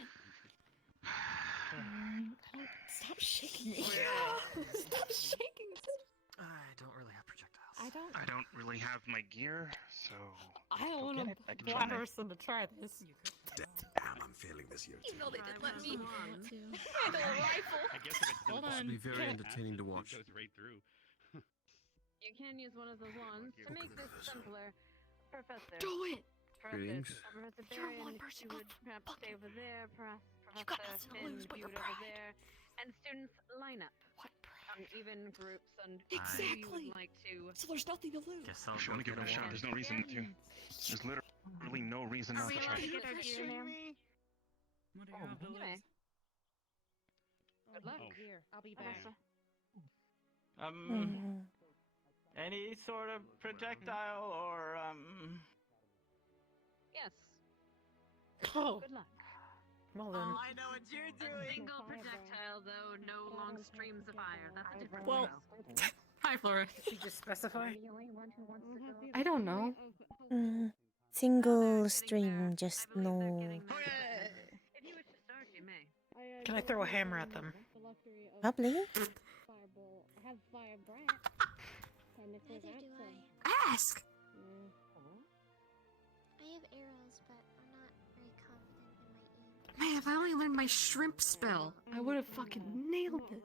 Stop shaking me. Stop shaking. I don't really have projectiles. I don't really have my gear, so I don't want I to can be try. the person to try this. Damn, I'm failing this year too. You know they didn't let me. Handle a rifle. I guess if it's Hold gonna on. be very entertaining to watch. It goes right through. You can use one of those wands to make this simpler. Professor. Do it. Greetings. Professor You're Barry, one if person. you would perhaps stay over there, You got Professor nothing to Finn, lose but you your would over pride. there, and students line up. What pride? Even groups and Exactly. who you would like to. So there's nothing to lose. Guess If you want to give it a shot, there's no reason to. There's literally no reason not Are we to allowed try. to get our gear now? What do you have to lose? Okay. Good luck. Here, I'll be Professor. Any sort of projectile or Yes. Oh. Good luck. Well then. I know what you're A single projectile, though, no long streams of fire. That's a different Well. spell. Hi, Flora. Did she just specify? I don't know. Single stream, just no. If you wish to start, you may. Can I throw a hammer at them? Probably. Ask. I have arrows, but I'm not very confident in my aim. Man, if I only learned my shrimp spell, I would have fucking nailed it.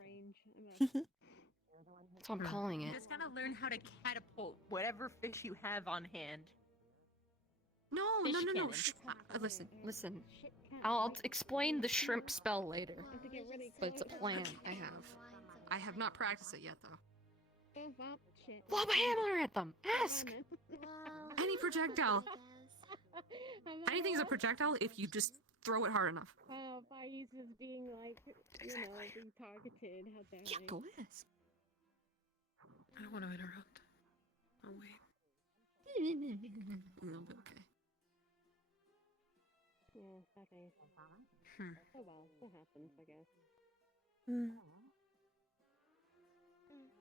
That's what I'm calling You it. just gotta learn how to catapult whatever fish you have on hand. No. Listen. I'll explain the shrimp spell later. But it's a plan I have. I have not practiced it yet, though. Lob a hammer at them! Ask! Any projectile. Anything's a projectile if you just throw it hard enough. By uses being like, being targeted, how dare Yeah, go ask. I don't want to interrupt. Oh, wait. It'll be okay. Yeah, okay. Oh well, that happens, I guess.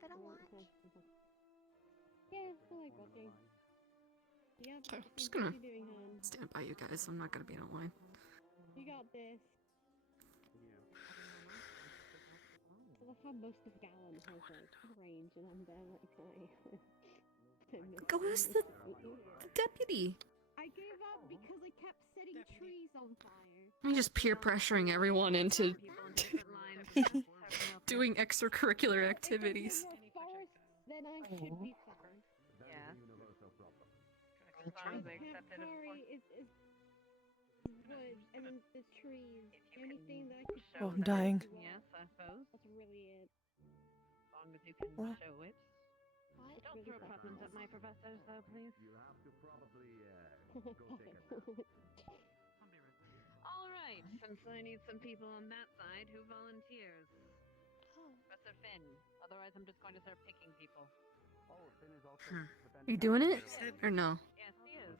Gonna watch. Yeah, I like watching. Yeah, I'm just gonna doing, stand by you guys. I'm not gonna be in a line. You got this. I love how most of Gallon has like range, and I'm there like Go as the deputy. I gave up because I kept setting trees on fire. I'm just peer pressuring everyone into doing extracurricular activities. Then I should be fine. Yeah. As long as they accept it, of course. Sorry, is wood, And then the trees. Anything that I could Oh, I'm dying. Yes, I suppose. That's really it. As long as you can Well. show it. What? Don't throw problems at my professors, though, please. You have to probably go take a nap. All right, since I need some people on that side, who volunteers? Professor Finn. Otherwise, I'm just going to start picking people. Oh, Finn is also. Are you doing it? Or no? Yes, he is.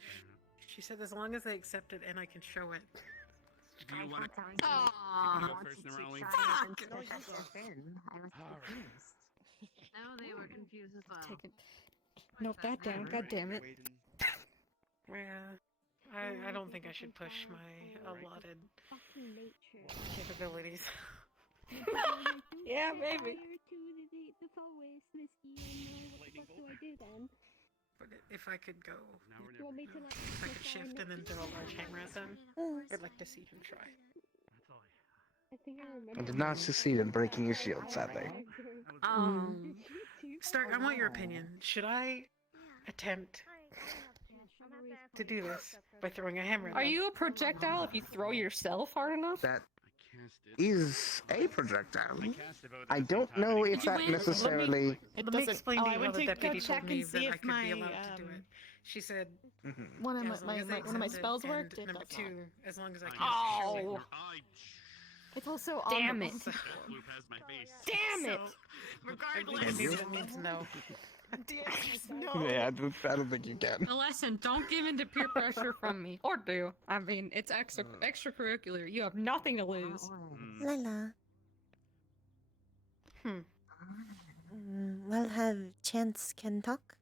She said as long as I accept it and I can show it. Do you want to go first, Nerali? Fuck! Now they were confused as well. Take it. Nope, that down. God damn it. Yeah. I don't think I should push my allotted capabilities. Yeah, maybe. But if I could go, if I could shift and then throw a large hammer at them, I'd like to see him try. I did not succeed in breaking your shield, sadly. Stark, I want your opinion. Should I attempt to do this by throwing a hammer at them? Are you a projectile if you throw yourself hard enough? That is a projectile. I don't know if that necessarily. Let me explain to you I how went the to deputy go told check me and see that I if could be my, allowed to do it. She said, one of as long as I one of my accept it, spells and worked. number It does two, not. as long as I can Oh. show it. It's also Loop on has my face. Damn it! Regardless, it means no. Yeah, I don't think you can. Listen, don't give in to peer pressure from me. Or do. I mean, it's extracurricular. You have nothing to lose. Lala. Hmm. We'll have Chance can talk.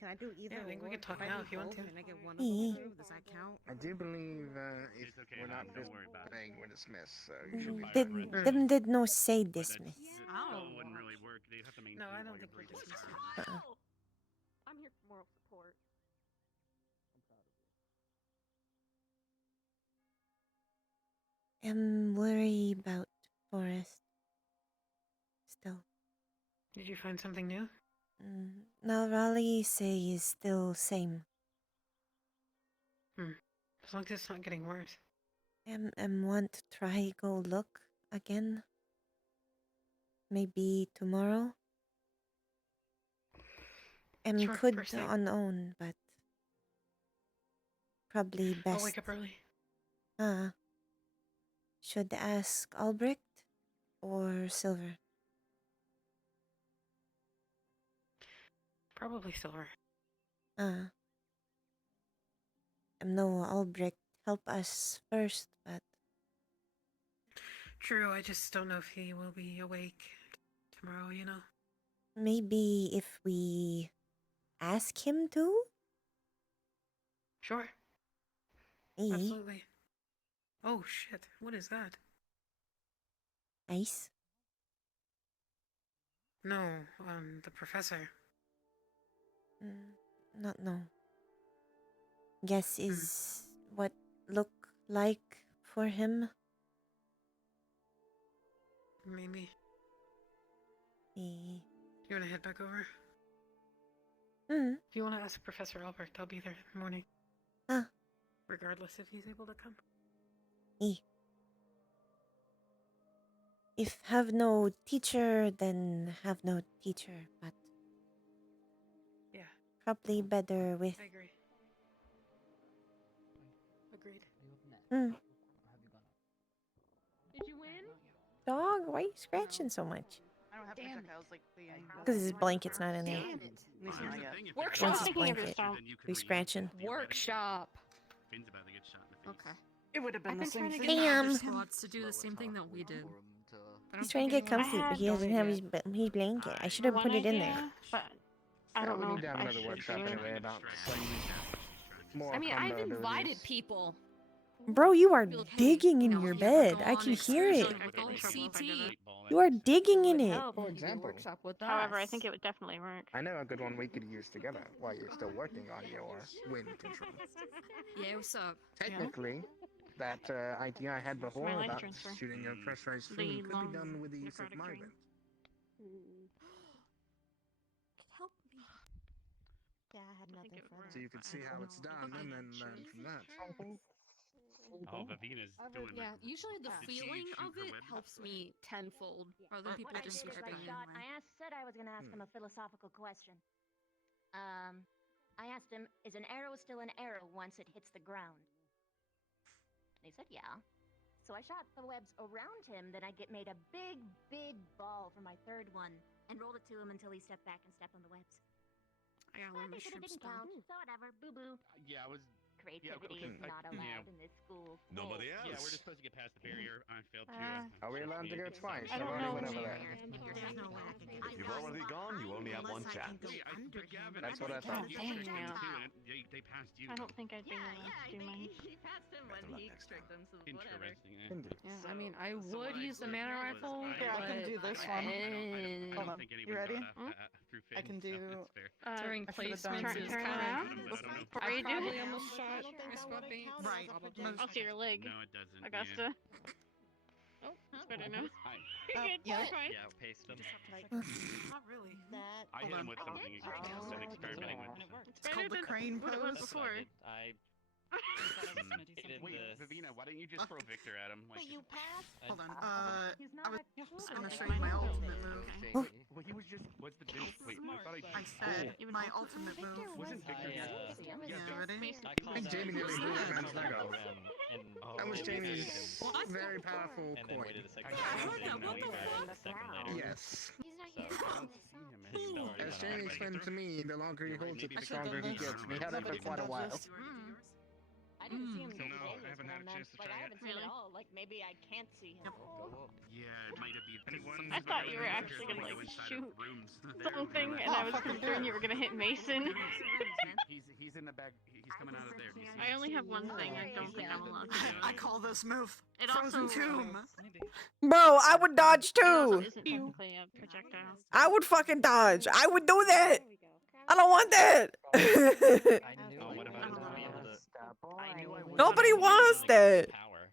Can I do either? Yeah, I think we or? could talk If I now do if you want both, to. and I get one of Yeah. them through, does that count? I do believe if It's okay, we're not don't worry about it. playing, we're dismissed, so you should be Did fine. them did no say dismiss. Still wouldn't really work. They'd have to maintain No, I don't all your think we're breathing dismissed. power. I'm here for moral support. I'm worried about Forrest. Still. Did you find something new? Now Raleigh say is still same. As long as it's not getting worse. Want to try go look again. Maybe tomorrow. Sure, Could first thing. on own, but probably I'll best. wake up early. Should ask Albrecht or Silver. Probably Silver. No, Albrecht help us first, but True, I just don't know if he will be awake tomorrow, you know? maybe if we ask him to? Sure. Eh? Absolutely. Oh shit, what is that? Ice? No, the professor. Not no. Guess is what look like for him. Maybe. Eh. You wanna head back over? If you wanna ask Professor Albrecht, I'll be there in the morning. Regardless if he's able to come. If have no teacher, then have no teacher, but Yeah, probably better with. I agree. Agreed. Did you win? Dog, why are you scratching so much? I don't have projectiles like the. Because his blanket's not in there. Damn it. Workshop. Once his blanket, we scratching. Workshop. Finn's about to get shot in the face. Okay. It would have been I've the been same trying to thing. get other Damn. squads to do the same thing that we did. He's trying to get comfy, but he doesn't have his blanket. I should have put it in there. But I don't we know. need to have I another should workshop do it. anyway about some more I mean, combo I've invited abilities. people. Bro, you are Feel, hey, digging in you know, your if you ever bed. go I on can an hear it. excursion with all CT. You are digging in it. Oh, For example. Workshop with However, I us. think it would definitely work. I know a good one we could use together while you're still working on your wind control. Yeah, what's up? Technically, that idea I had before my life about transfer. shooting a pressurized The stream could long be done with the use of necrotic my drain. wind. Help me. Yeah, I had I think nothing it would for work. So you could see how it's done and then learn from that. Oh, Vivina's doing Yeah, usually the Did she feeling shoot of her it webs? helps me tenfold rather than people What I did is I describing it. shot. Said I was gonna ask him a philosophical question. I asked him, "Is an arrow still an arrow once it hits the ground?" And he said, "Yeah." So I shot the webs around him. Then I made a big, big ball for my third one and rolled it to him until he stepped back and stepped on the webs. I gotta But learn they the said it shrimp didn't spell. count. So whatever. Boo boo. Yeah, I was. Creativity is not allowed in this school. Nobody Yeah, we're else? just supposed to get past the barrier. I failed to. Are we allowed to go twice? I I've don't already know. went over there. There's no way I can get You've already gone. You only have one chance. Wait, but Gavin, That's what I thought. You Dang, tricked him yeah. too, and they passed you. I don't think I'd be Yeah, able to do mine. he passed him when he tricked him, so whatever. Interesting. Yeah, I mean, I So would what use the did mana was rifle. Here, I can do this one. I Hold don't on. think You anyone ready? got through I can Finn, so do. that's fair. During I should've done placements two. is Turn kind around. I don't know. of. Are you doing? Probably almost shot. I don't think My that spot would've beats. counted. Right. Most- Oh, so your leg. No, it doesn't. Augusta. Oh, It's better now. Oh, Good, yeah. you're fine. Yeah, paste him. Not really. That. I hit Hold him on. with something I've been experimenting with. And it worked. It's It's called better the than crane what it was pose. before. I hated Wait, this. Vivina, why don't you just throw Victor at him? Like, Wait, you passed? I- Hold on. He's I was not just cool gonna with show it. you my Oh, ultimate okay. move. well, he was just. What's the difference? Wait, I thought I said Even my though- ultimate move. Wasn't Victor I, just? uh, Yeah, ready? I I think Jamie nearly blew that man's leg off. That was did Jamie's seconds, very powerful and then coin. waited a second. Yeah, I and heard then that. What we the were fuck? a second later. Yes. He's not So, here. I don't see him. He's don't worry As about Jamie it. explained to me, the longer he You're right, holds it, maybe the Victor stronger he did this. gets. And he had it for Nobody quite a can while. dodge this. I didn't see him No, today, I is haven't what had a I meant. chance to Like, try I it. haven't seen it all. Like, maybe I can't see him. Go up. Yeah, it might have been. Anyone I thought you were actually gonna go like inside of shoot rooms. something, and I was concerned you were gonna hit Mason. He's in the back. He's coming out of there. Do you see I him? only have one thing. I don't think I'm allowed to do I it. call this move It Frozen also Tomb. Bro, I would dodge it also too. isn't technically a projectile. I would fucking dodge. I would do that. I don't want that. I knew Oh, I what wouldn't about be his able to. Nobody wants that. Power.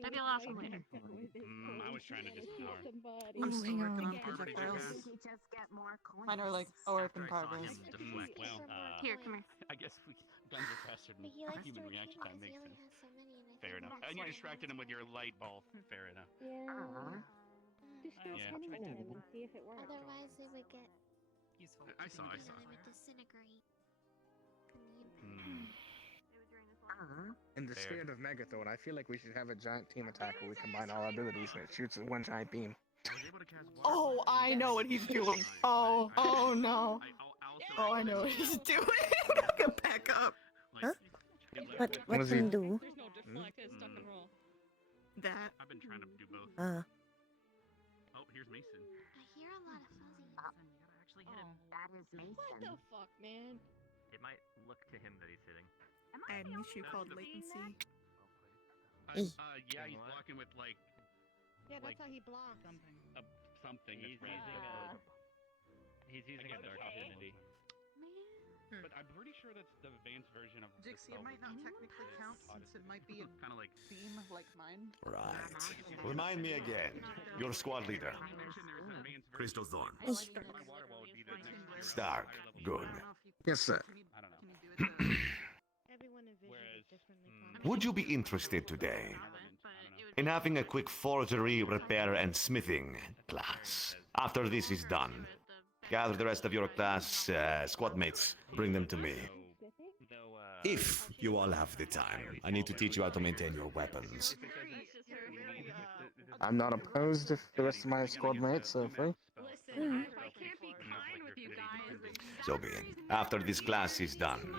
Maybe I'll ask him later. I was trying to just power. I'm still working on Barbara, did you projectiles. pass? Mine are like a work in progress. Deflect. Well, Here, come here. I guess guns are faster than human reaction time makes sense. Fair enough. And you distracted him with your light ball. Fair enough. Yeah. Yeah. Otherwise, we would get. Useful. I saw. It would disintegrate. In the Fair. spirit of Megathon, I feel like we should have a giant team attack where we combine all our abilities and it shoots with one giant beam. I was able to cast water. Oh, I know what he's doing. Oh, oh no. Oh, I know what he's doing. Get back up. Huh? What Was he- can do? There's no deflect, it's duck and roll. That. I've been trying to do both. Uh, Oh, here's Mason. I hear a lot of fuzzy. Actually hit him. That is Mason. What the fuck, man? It might look to him that he's hitting. I had an issue called latency. Yeah, he's blocking with like Yeah, Like- that's how he blocks. Something. something He's that's using red. He's using a dark affinity. But I'm pretty sure that's the advanced version of the Dixie, it spell might not that's technically count since it might be a kind of like theme like mine. Right. Remind me again. Your squad leader. you mentioned there's an advanced version. Crystal Thorn. My water wall would be the next tier up, Stark. higher level. Good. Yes, sir. I don't know. Can you do it to... Everyone envisions Whereas, it differently. Would you be interested today in having a quick forgery, repair, and smithing class? After this is done, gather the rest of your class squad mates. Bring them to me. Though, If you all have the time, I need to teach you how to maintain your weapons. I'm not opposed if the rest of my squad mates are free. Listen, I can't be kind with you guys. So be it. After this class is done,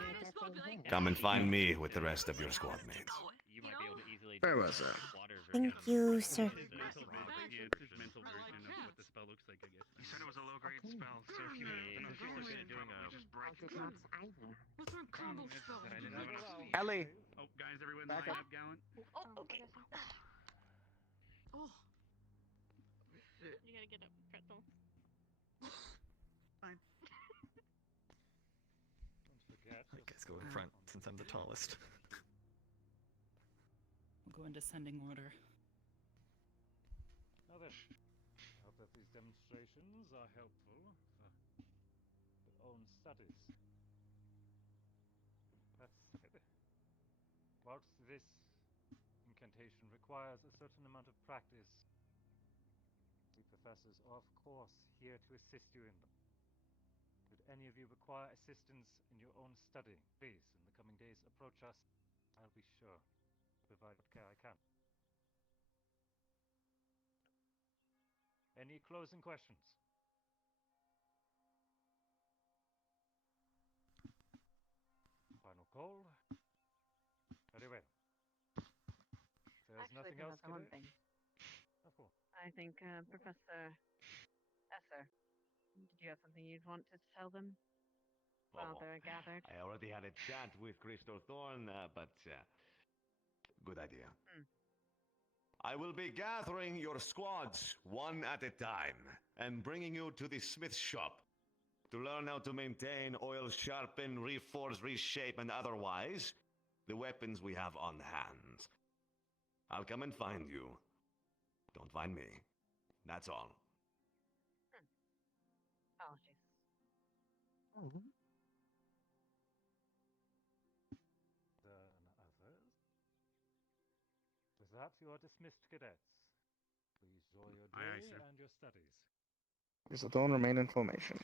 come and find me with the rest of your squad mates. you might be able to easily Very well, sir. thank you, sir. Yeah, it's just mental version of what the spell looks like, I guess. You said it was a low-grade spell, so if you doing a just break it. What's our combo spell? Ellie! Oh, guys, everyone Back line up. up, gallant. Oh, okay. Oh. You gotta get up, Pretzel. Fine. Don't forget. I guess go in front since I'm the tallest. We'll go in descending order. Now then, I hope that these demonstrations are helpful for your own studies. That's it. What's this implementation requires a certain amount of practice. We professors are, of course, here to assist you in them. Should any of you require assistance in your own study, please, in the coming days, approach us. I'll be sure to provide what care I can. Any closing questions? Final call. Very well. There's Actually, nothing else, Professor, one kiddo? thing. Of course. I think Professor Esser, did you have something you'd want to tell them while they're gathered? I already had a chat with Crystal Thorn, but good idea. I will be gathering your squads one at a time and bringing you to the smith shop to learn how to maintain, oil, sharpen, reforge, reshape, and otherwise the weapons we have on hand. I'll come and find you. Don't find me. That's all. Apologies. Others? With that, you are dismissed, cadets. Please enjoy your Aye, aye, day sir. and your studies. Crystal Thorn remain in formation.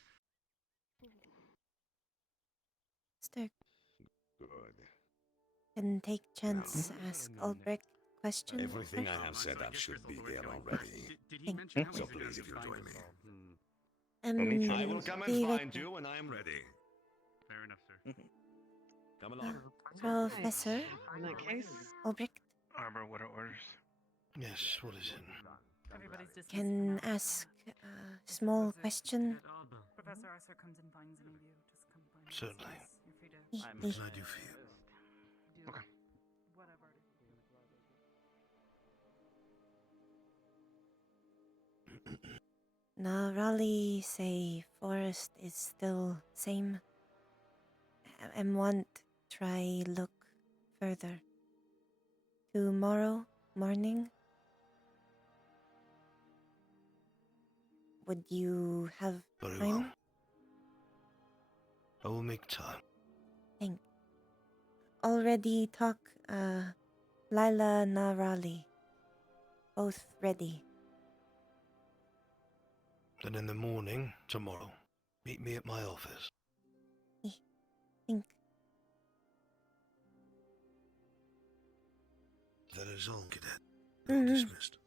Stick. Good. Can take chance ask Albrecht question. Everything I first? have set up should be there already. Did he mention how So easy it is please, if to you'll find join us me. all? I will come and be find right you when I am ready. Fair enough, sir. Come along. Professor In that case, Albrecht Arbor, what are orders? Yes, what is it? Everybody's dismissed can for now. ask a small question. Professor Arthur comes and finds any of you. Just come find us. Certainly. Yes, you're free to What can I do for you? do Okay. whatever. Raleigh say forest is still same. And want try look further. Tomorrow morning. Would you have Very time? well. I will make time. Think. Already talk Lila na Raleigh. Both ready. Then in the morning, tomorrow, meet me at my office. Think. That is all, cadet. You're dismissed.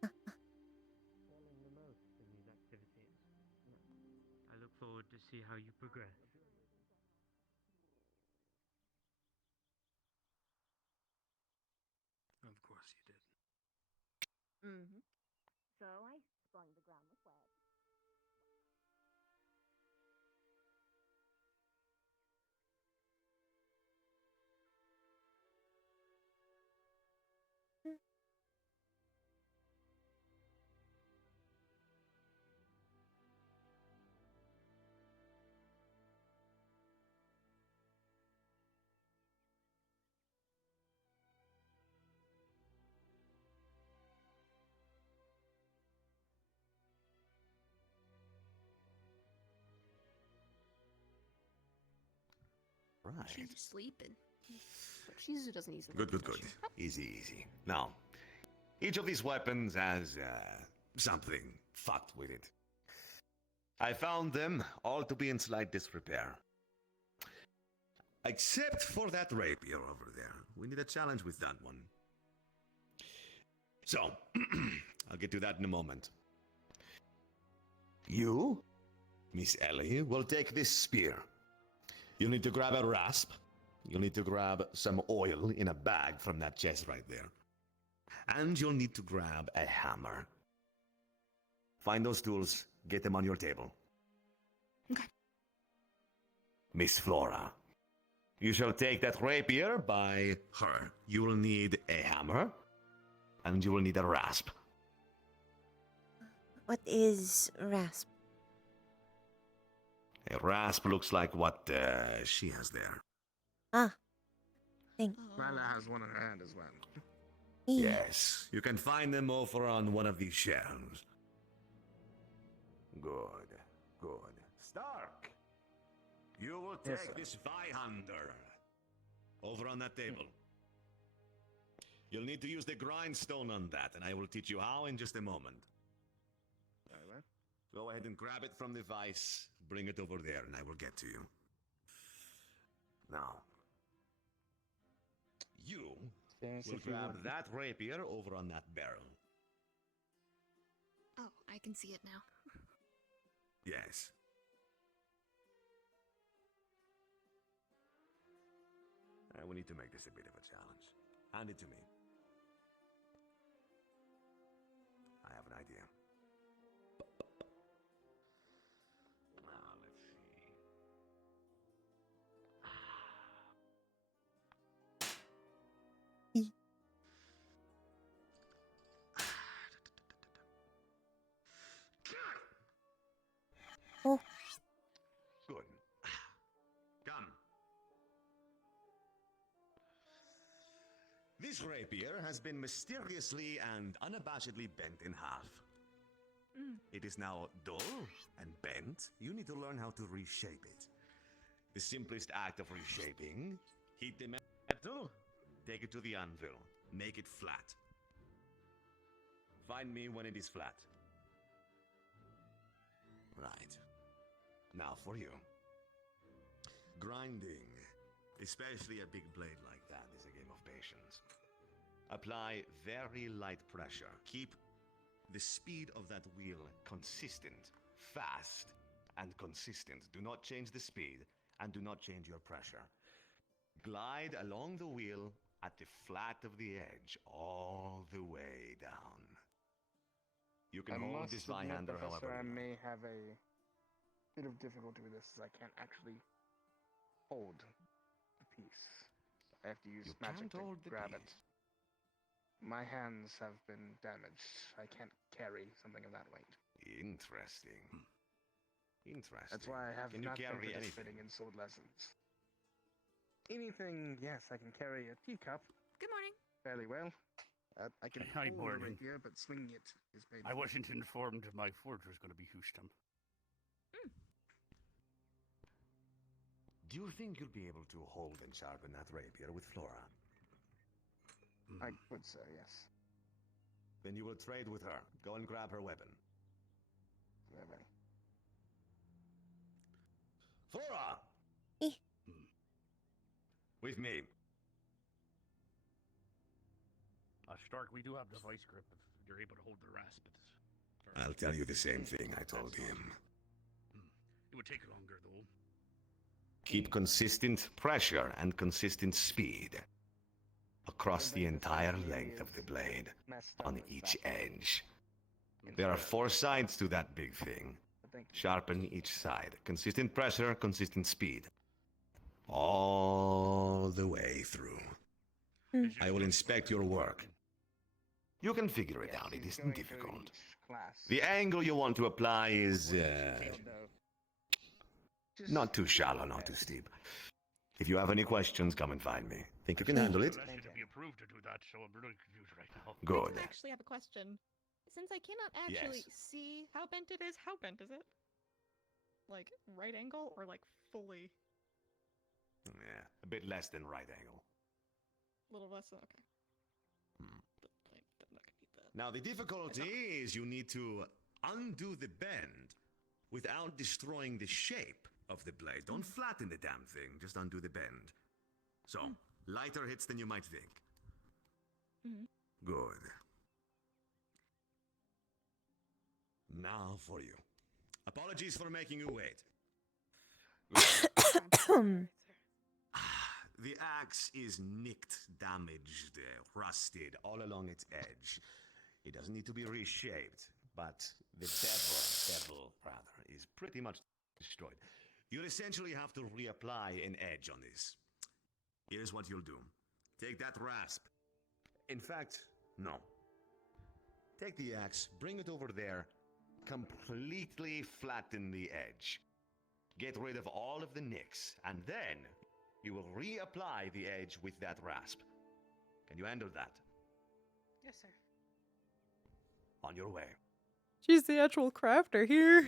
Selling the most in these activities. I look forward to see how you progress. Of course you did. Mm-hmm. So I sprung the ground with web. Right. She's sleeping. But she usually doesn't easily. Good, good, good. Easy, easy. Now, each of these weapons has something fucked with it. I found them all to be in slight disrepair. Except for that rapier over there. We need a challenge with that one. So, I'll get to that in a moment. You, Miss Ellie, will take this spear. You'll need to grab a rasp. You'll need to grab some oil in a bag from that chest right there. And you'll need to grab a hammer. Find those tools, get them on your table. Okay. Miss Flora, you shall take that rapier by her. You will need a hammer, and you will need a rasp. What is rasp? A rasp looks like what she has there. Ah. Think. Lila has one in her hand as well. Yes, you can find them over on one of these shelves. Good, good. Stark, you will take Yes, sir. this Vihander over on that table. You'll need to use the grindstone on that, and I will teach you how in just a moment. Very well. Go ahead and grab it from the vise, bring it over there, and I will get to you. Now, you will grab that rapier over on that barrel. Oh, I can see it now. Yes. We need to make this a bit of a challenge. Hand it to me. I have an idea. Now, let's see. Oh. Good. Come. This rapier has been mysteriously and unabashedly bent in half. It is now dull and bent. You need to learn how to reshape it. The simplest act of reshaping: heat the metal, take it to the anvil, make it flat. Find me when it is flat. Right. Now for you. Grinding, especially a big blade like that, is a game of patience. Apply very light pressure. Keep the speed of that wheel consistent, fast, and consistent. Do not change the speed, and do not change your pressure. Glide along the wheel at the flat of the edge, all the way down. You can hold this Zweihander however I you like. may have a bit of difficulty with this, as I can't actually hold the piece. I have to use magic to grab it. My hands have been damaged. I can't carry something of that weight. Interesting. Interesting. That's why I have Can you not been carry participating in sword lessons. Anything, yes, I can carry a teacup. Good morning. Fairly well. I can Hi, hold a morning. rapier, but swinging it is painful. I wasn't informed my forge was going to be Houston. Do you think you'll be able to hold and sharpen that rapier with Flora? I would say, yes. Then you will trade with her. Go and grab her weapon. Very well. Flora! With me. Stark, we do have the vice grip if you're able to hold the rasp. I'll tell you the same thing I told him. It would take longer, though. Keep consistent pressure and consistent speed across the entire length of the blade, on each edge. There are 4 sides to that big thing. Sharpen each side. Consistent pressure, consistent speed. All the way through. I will inspect your work. You can figure it out. It isn't difficult. The angle you want to apply is not too shallow, not too steep. If you have any questions, come and find me. Think you can handle it? I should be approved to do that, so I'm really confused right now. Good. I actually have a question. Since I cannot actually see how bent it is, how bent is it? Like right angle or like fully? Yeah, a bit less than right angle. A little less than okay. But like, I'm not gonna need that. Now, the difficulty is you need to undo the bend without destroying the shape of the blade. Don't flatten the damn thing, just undo the bend. So, lighter hits than you might think. Good. Now for you. Apologies for making you wait. The axe is nicked, damaged, rusted all along its edge. It doesn't need to be reshaped, but the bevel is pretty much destroyed. You'll essentially have to reapply an edge on this. Here's what you'll do. Take that rasp. In fact, no. Take the axe, bring it over there, completely flatten the edge. Get rid of all of the nicks, and then you will reapply the edge with that rasp. Can you handle that? Yes, sir. On your way. She's the actual crafter here.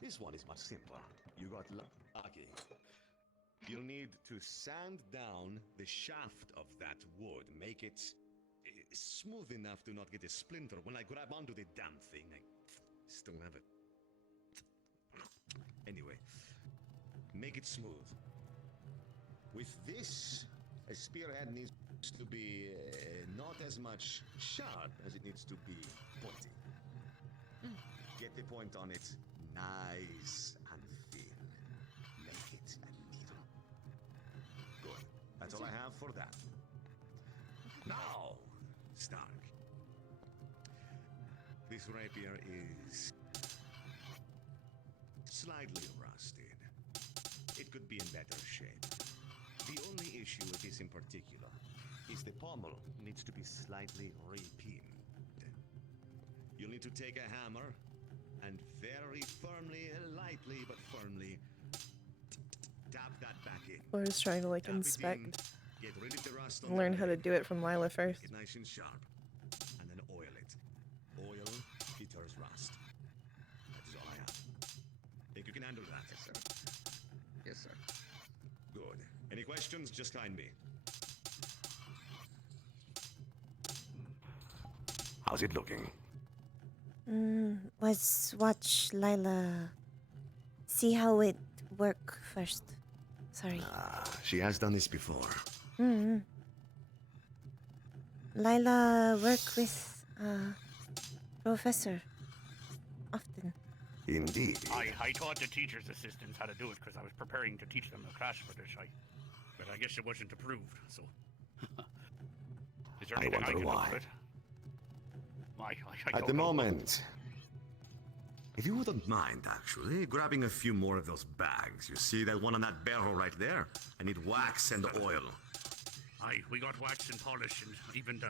This one is much simpler. You got lucky. You'll need to sand down the shaft of that wood, make it smooth enough to not get a splinter. When I grab onto the damn thing, I still have it. Anyway, make it smooth. With this, a spearhead needs to be not as much sharp as it needs to be pointy. Get the point on it nice and thin. Make it a needle. Good. That's all I have for that. Now, Stark. This rapier is slightly rusted. It could be in better shape. The only issue with this in particular is the pommel needs to be slightly repinned. You'll need to take a hammer and very firmly, lightly but firmly, tap that back in. We're just trying to like Tap it inspect, in, get rid of the rust on learn the how to blade, do it from Lila first. make it nice and sharp, and then oil it. Oil deters rust. That is all I have. Think you can handle that? Yes, sir. Yes, sir. Good. Any questions? Just find me. How's it looking? Let's watch Lila see how it work first. Sorry. She has done this before. Lila work with professor often. Indeed. I taught the teacher's assistants how to do it because I was preparing to teach them a class for this. But I guess it wasn't approved, so. Is there I anything I wonder can why. do with it? I At don't the know. moment, if you wouldn't mind, actually, grabbing a few more of those bags. You see that one on that barrel right there? I need wax and oil. We got wax and polish and even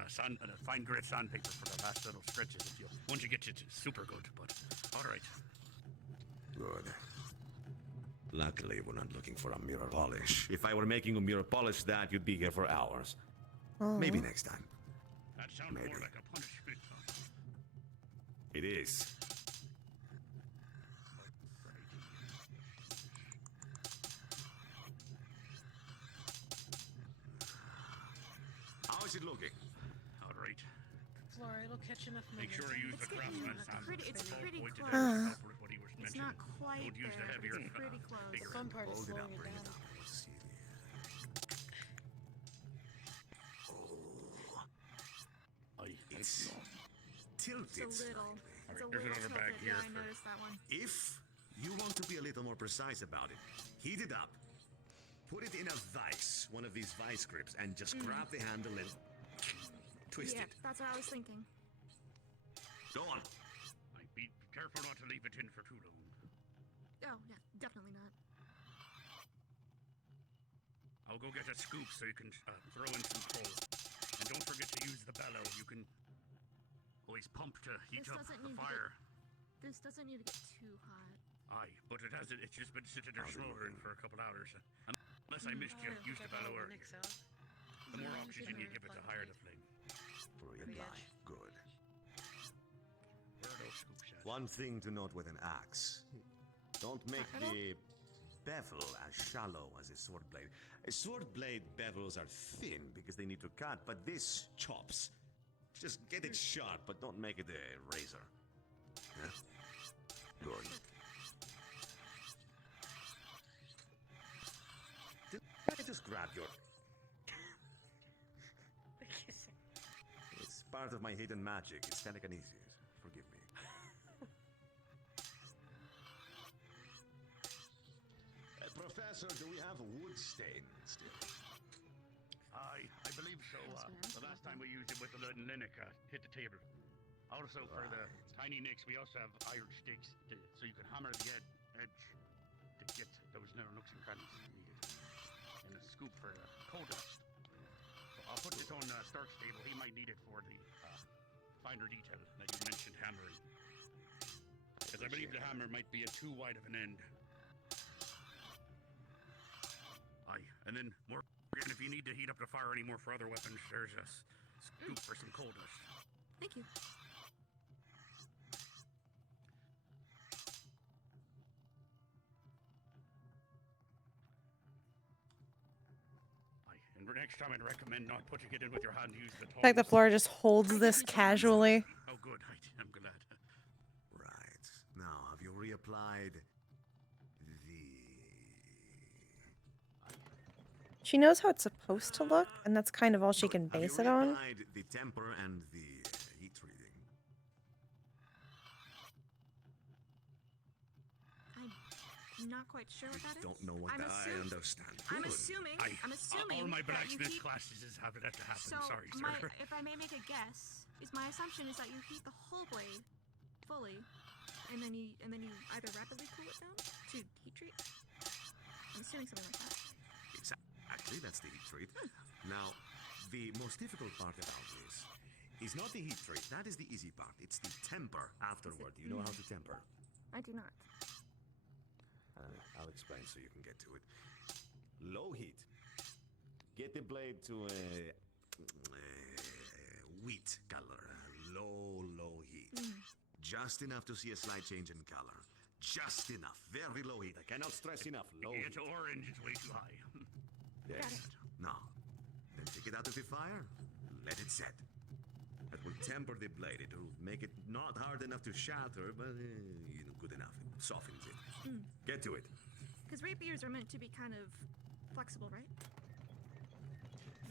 fine grit sandpaper for the last little stretches. Once you get it, it's super good, but all right. Good. Luckily, we're not looking for a mirror polish. If I were making a mirror polish that, you'd be here for hours. Maybe next time. That sounds more like a punishment. It is. How is it looking? All right. Flora, it'll catch enough Make sure you use the craftsman's sandal. It's pretty Pointed close. at the with what he was It's mentioning. not quite Don't use the there, heavier. but it's pretty close. bigger. The fun part is Hold it slowing up, it bring it down. up. Let's see. It's tilted. It's a little. It's a There's little another tilted. bag here Yeah, I for- noticed that one. If you want to be a little more precise about it, heat it up, put it in a vise, one of these vice grips, and just grab the handle and twist Yeah, it. that's what I was thinking. Go on. Be careful not to leave it in for too long. Oh, yeah, definitely not. I'll go get a scoop so you can throw in some coal. And don't forget to use the bellow. You can always pump to heat This up doesn't the need to fire. This doesn't need to get too hot. Aye, but it's just been sitting there smoldering for a couple hours. Unless I missed you, use the bellow earlier. The more oxygen you give it, the higher the flame. Brilliant line. Good. Where are those scoops at? One thing to note with an axe. Don't make the bevel as shallow as a sword blade. A sword blade bevels are thin because they need to cut, but this chops. Just get it sharp, but don't make it a razor. Yeah? Good. Did I just grab your... It's part of my hidden magic. It's telekinesis. Forgive me. Professor, do we have wood stain still? I believe so. The last time we used it with the lead and Linux hit the table. Also, for the tiny nicks, we also have iron sticks, so you can hammer the edge to get those little nooks and crannies needed. And a scoop for the coal dust. So I'll put this on Stark's table. He might need it for the finer detail that you mentioned hammering. Because I believe the hammer might be at too wide of an end. Aye, and then Morgan, if you need to heat up the fire anymore for other weapons, there's a scoop for some coal dust. Thank you. Next time I'd recommend not putting it in with your hand. Use the tongs. Like the Flora just holds this casually. Oh, good. I'm glad. Right. Now, have you reapplied the... She knows how it's supposed to look, and that's kind of all she can base it on. Have you reapplied the temper and the heat reading? I'm not quite sure what that is. Don't know what that I understand. I'm Good. assuming. All my that you blacksmith heat. classes have that to happen. So, Sorry, sir. if I may make a guess, my assumption is that you heat the whole blade fully, and then you either rapidly cool it down to heat treat. I'm assuming something like that. Exactly, that's the heat treat. Now, the most difficult part about this is not the heat treat. That is the easy part. It's the temper afterward. Do you know how to temper? I do not. I'll explain so you can get to it. Low heat. Get the blade to a wheat color. Low heat. Just enough to see a slight change in color. Just enough. Very low heat. I cannot stress enough. Low heat. It's orange. It's way too high. Yes. Now, then take it out of the fire. Let it set. That will temper the blade. It will make it not hard enough to shatter, but good enough. It softens it. Get to it. Because rapiers are meant to be kind of flexible, right?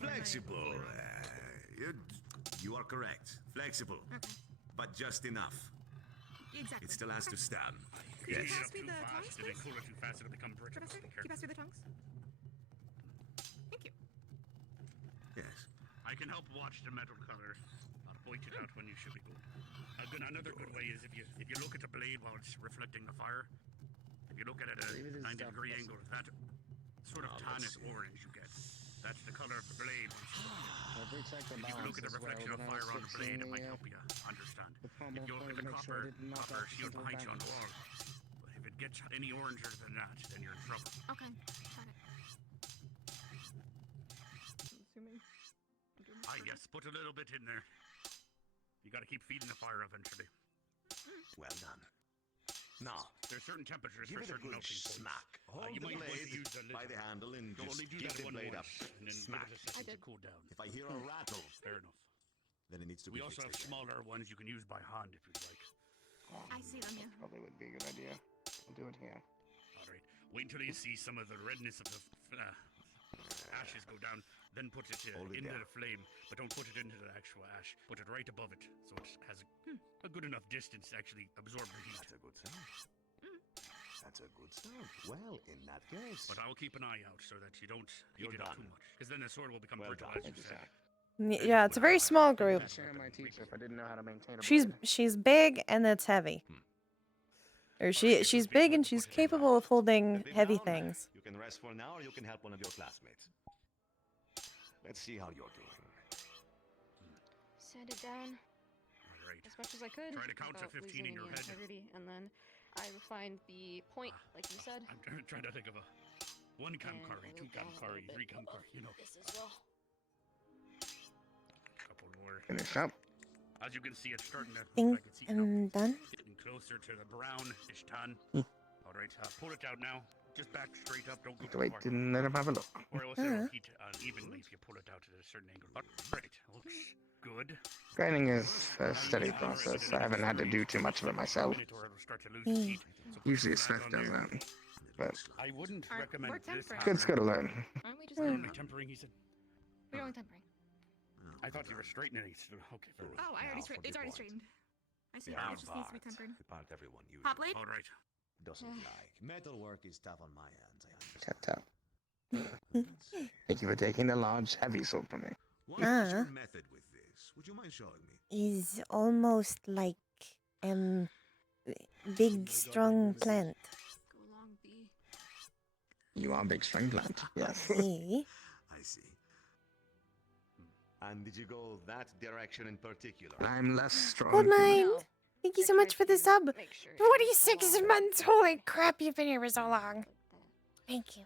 Flexible. You are correct. Flexible. Okay. But just enough. Exactly. It still has to stand. Could you Yes. pass me the tongs, If they please? cool it too fast, it'll become brittle. Professor, can you pass me the tongs? Thank you. Yes. I can help watch the metal color. I'll point it out when you should be good. Another good way is if you look at the blade while it's reflecting the fire. If you look at it at a 90-degree angle, that sort of tannic orange you get. That's the color of the blade. I've rechecked the If you can look at the reflection of fire on the blade, it might help you understand. If you look at the copper shield behind you on the wall, but if it gets any oranger than that, then you're in trouble. Okay, got it. Yes, put a little bit in there. You gotta keep feeding the fire eventually. Well done. Now, there's certain temperatures give for it a certain good melting points. smack. Hold You the might want to blade use the lid. by the handle and Don't just only do keep that the one blade up. once, and then Smack. give it a second to cool down. If I hear a rattle, Fair enough. then it needs to We be also have fixed again. smaller ones you can use by hand if you'd like. I see them, yeah. Probably would be a good idea. I'll do it here. All right. Wait until you see some of the redness of the ashes go down. Then put it into the flame, but don't put it into the actual ash. Put it right above it, so it has a good enough distance to actually absorb the heat. That's a good sound. That's a good sound. Well, in that case... But I will keep an eye out so that you don't heat You're it up done. too much, because then the sword will become Well brittle, done. as you said. Yeah, it's a very small group. I'd share my teacher if I didn't know how to maintain a She's blade. big and it's heavy. Or she's big and she's capable of holding heavy things. You can rest for now, or you can help one of your classmates. Let's see how you're doing. Sand it down as much as I could. Try to count to without 15 in losing your any head. integrity, and then I refined the point, like you said. I'm trying to think of a 1 kamkari, 2 kamkari, 3 kamkari, you know. This as well. Couple more. Finish up. As you can see, it's starting to Think look like it's I'm done. getting closer to the brownish tan. All right, pull it out now. Just back straight up. Don't go too Wait, far. didn't let him have a look. Or else it'll heat unevenly if you pull it out at a certain angle. All right, looks good. Grinding is a steady process. I haven't had to do too much of it myself. Or it'll start to lose its heat. So put Usually some Swift on does there. that. But I wouldn't recommend we're this. tempering. good skill to learn. Aren't we just You're doing only tempering, he said. We're only tempering. I thought you were straightening it. Okay, fair enough. Oh, I already Now for it's the already point. straightened. I see. The It just needs to be part. tempered. The part everyone uses. Hot blade? All right. Doesn't like. Metal work is tough on my hands, I understand. Tap tap. Thank you for taking the large, heavy sword from me. What is your method with this? Would you mind showing me? Is almost like big strong plant. Go along the. You are a big string plant. Yes. See? I see. And did you go that direction in particular? I'm less strong. Gold mine! No. Thank you so much for the sub. Make sure 46 months! Holy crap, you've been here for so long. Thank you.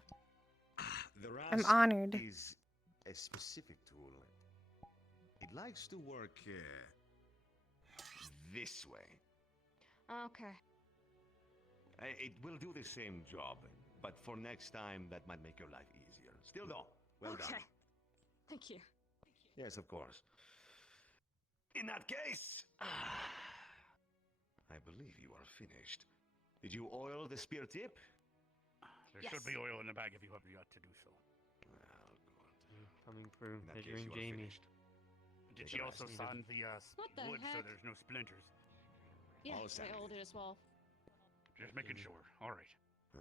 The I'm rasp honored. is a specific tool. It likes to work this way. Okay. It will do the same job, but for next time, that might make your life easier. Still though, well done. Thank you. Yes, of course. In that case, I believe you are finished. Did you oil the spear tip? There should be oil in the bag if you have yet to do so. Well, good. Coming through, In that case, measuring you are Jamie. finished. Did Take she a also rest. sand the What the wood so heck? there's no splinters? Yeah, All I sanded. oiled it as well. Just making sure. All right.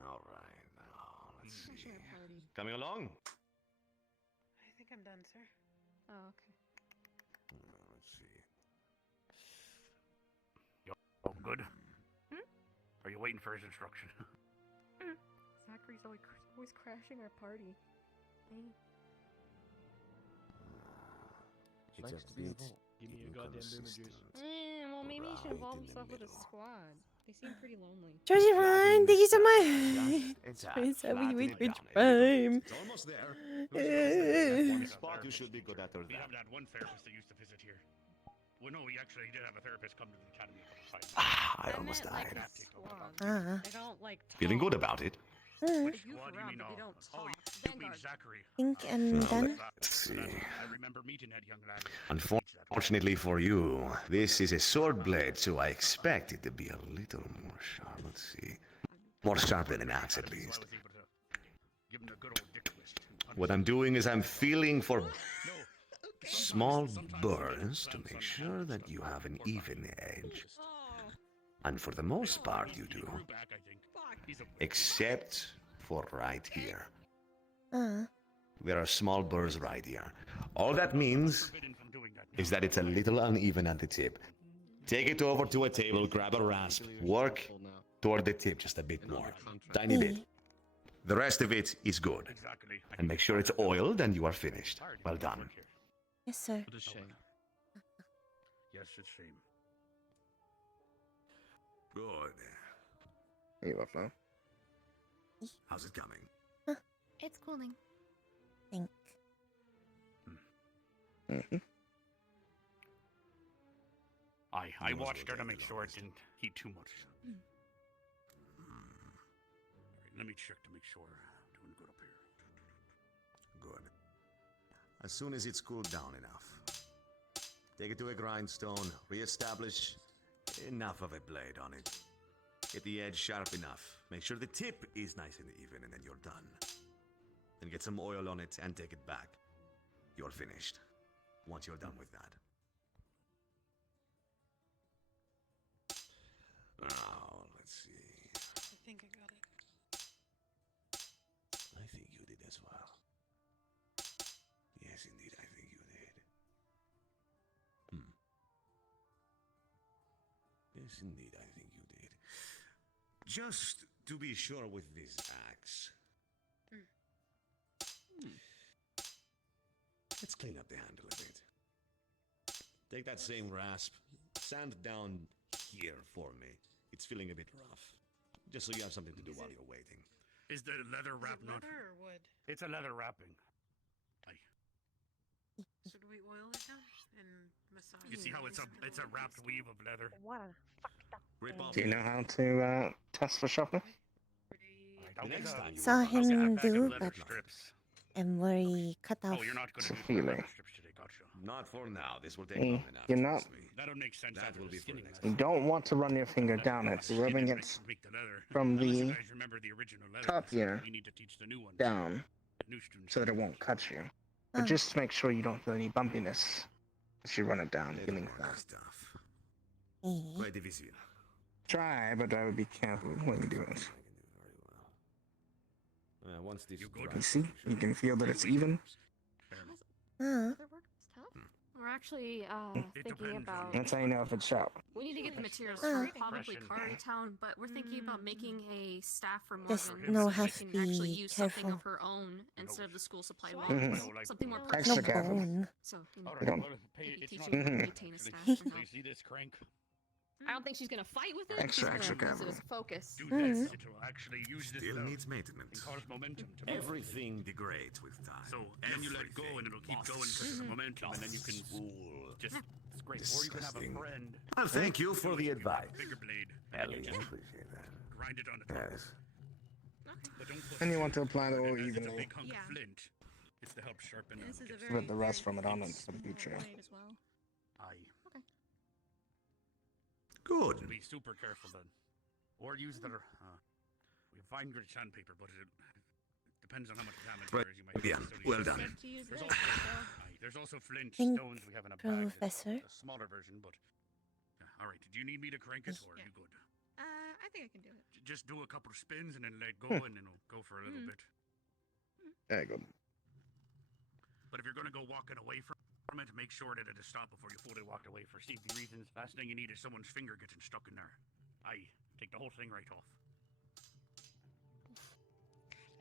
All right, now let's see. Crashing our party. Coming along? I think I'm done, sir. Oh, okay. Let's see. Oh, good. Are you waiting for his instruction? Zachary's always crashing our party. Hey. It's Likes a to be bit involved. Give me your goddamn inconsistent. Well, maybe you should Right involve in the yourself with a middle. squad. They seem pretty lonely. Georgie Ryan, thank you so much. It's a Twenty-seven flatten week it reach down a little bit. prime. It's almost there. Who's gonna say that one spot you should be good at or We have that? that one therapist that used to visit here. Well, no, he actually did have a therapist come to the academy a couple times. I I almost meant like died. a squad. Ah. They don't like talk. Feeling good about it? Mm. Which Goof squad do you around, mean? but they Oh, don't oh, talk. you mean Vanguard. Zachary. Think I'm done. Let's see. I remember meeting that young lad. Unfortunately for you, this is a sword blade, so I expect it to be a little more sharp. Let's see. More sharp than an axe, at least. Give him a good old dick twist. What I'm doing is I'm feeling for small burrs to make sure that you have an even edge. And for the most part, you do. Except for right here. There are small burrs right here. All that means is that it's a little uneven at the tip. Take it over to a table, grab a rasp, work toward the tip just a bit more. Tiny bit. The rest of it is good. And make sure it's oiled and you are finished. Well done. Yes, sir. What a shame. Yes, it's a shame. Good. Are you up now? How's it coming? It's cooling. Think. Mm-hmm. I watched her to make sure it didn't heat too much. Alright, let me check to make sure I'm doing good up here. Good. As soon as it's cooled down enough, take it to a grindstone, re-establish enough of a blade on it. Get the edge sharp enough. Make sure the tip is nice and even, and then you're done. Then get some oil on it and take it back. You're finished. Once you're done with that. Now, let's see. I think I got it. I think you did as well. Yes, indeed, I think you did. Yes, indeed, I think you did. Just to be sure with this axe. Let's clean up the handle a bit. Take that same rasp, sand down here for me. It's feeling a bit rough. Just so you have something to do while you're waiting. Is the leather wrap not? Leather or wood? It's a leather wrapping. Should we oil it down and massage? You see how it's a wrapped weave of leather. What a fucked up. Rip off. Do you know how to test for sharpness? The next time you Saw work on him that, do, leather but strips. I'm very cut off. Oh, you're not going to do Feeling. leather strips today, gotcha. Not for now. This will take Mm, long enough. you're not. trust me. That'll make sense. That after will the be for skinning the next lesson. You don't want to run your finger down it. You're rubbing it Make the leather. from Unless you the guys remember the original leather. top here You need to teach the new ones. down New students. so that it won't cut you. But just to make sure you don't feel any bumpiness as you run it down, feeling fast. Stuff. Quite difficile. Try, but I would be careful when you do it. Once this You see? You can feel that it's even. We're actually thinking about. That's how you know if it's sharp. We need to get the materials from probably Kari Town, but we're thinking about making a staff for Morgan Just so know that how she to can actually be use something careful. of her own instead of the school supplied Mhm. ones. Something more Extra personal. careful. bone. So, you know, You don't. maybe It's teach not- her how to Mhm. maintain a staff. So you see this crank? I don't think she's gonna fight with it. Extra, she's extra gonna use it careful. as focus. Do this. It will actually use this Still stuff needs maintenance. and cause momentum to move. Everything degrades with time. So, and you let go and it'll keep going because of the momentum, and then you can just, it's great. Or you can have a Disgusting. friend. Well, thank you for the advice. Bigger blade. Ellie, I appreciate that. Grind it on the top. Yes. But don't put And you want to apply the oil it as it's a evenly. big hunk Yeah. of flint. It's to help sharpen. This is a With very, the rest very from it on it small for the future. blade as well. Aye. Okay. Good. Be super careful then. Or use the we have fine grit sandpaper, but it depends on how much damage Right. there is. You might Yeah, well done. Safe to use There's this, also, so. there's also flint Think, stones we have in a bag. Professor. It's a smaller version, but all right. Do you need me to crank it, or are you good? I think I can do it. Just do a couple of spins and then let go, and then it'll go for a little bit. Very good. But if you're going to go walking away from it, make sure that it'll stop before you fully walk away for safety reasons. Last thing you need is someone's finger getting stuck in there. Aye, take the whole thing right off.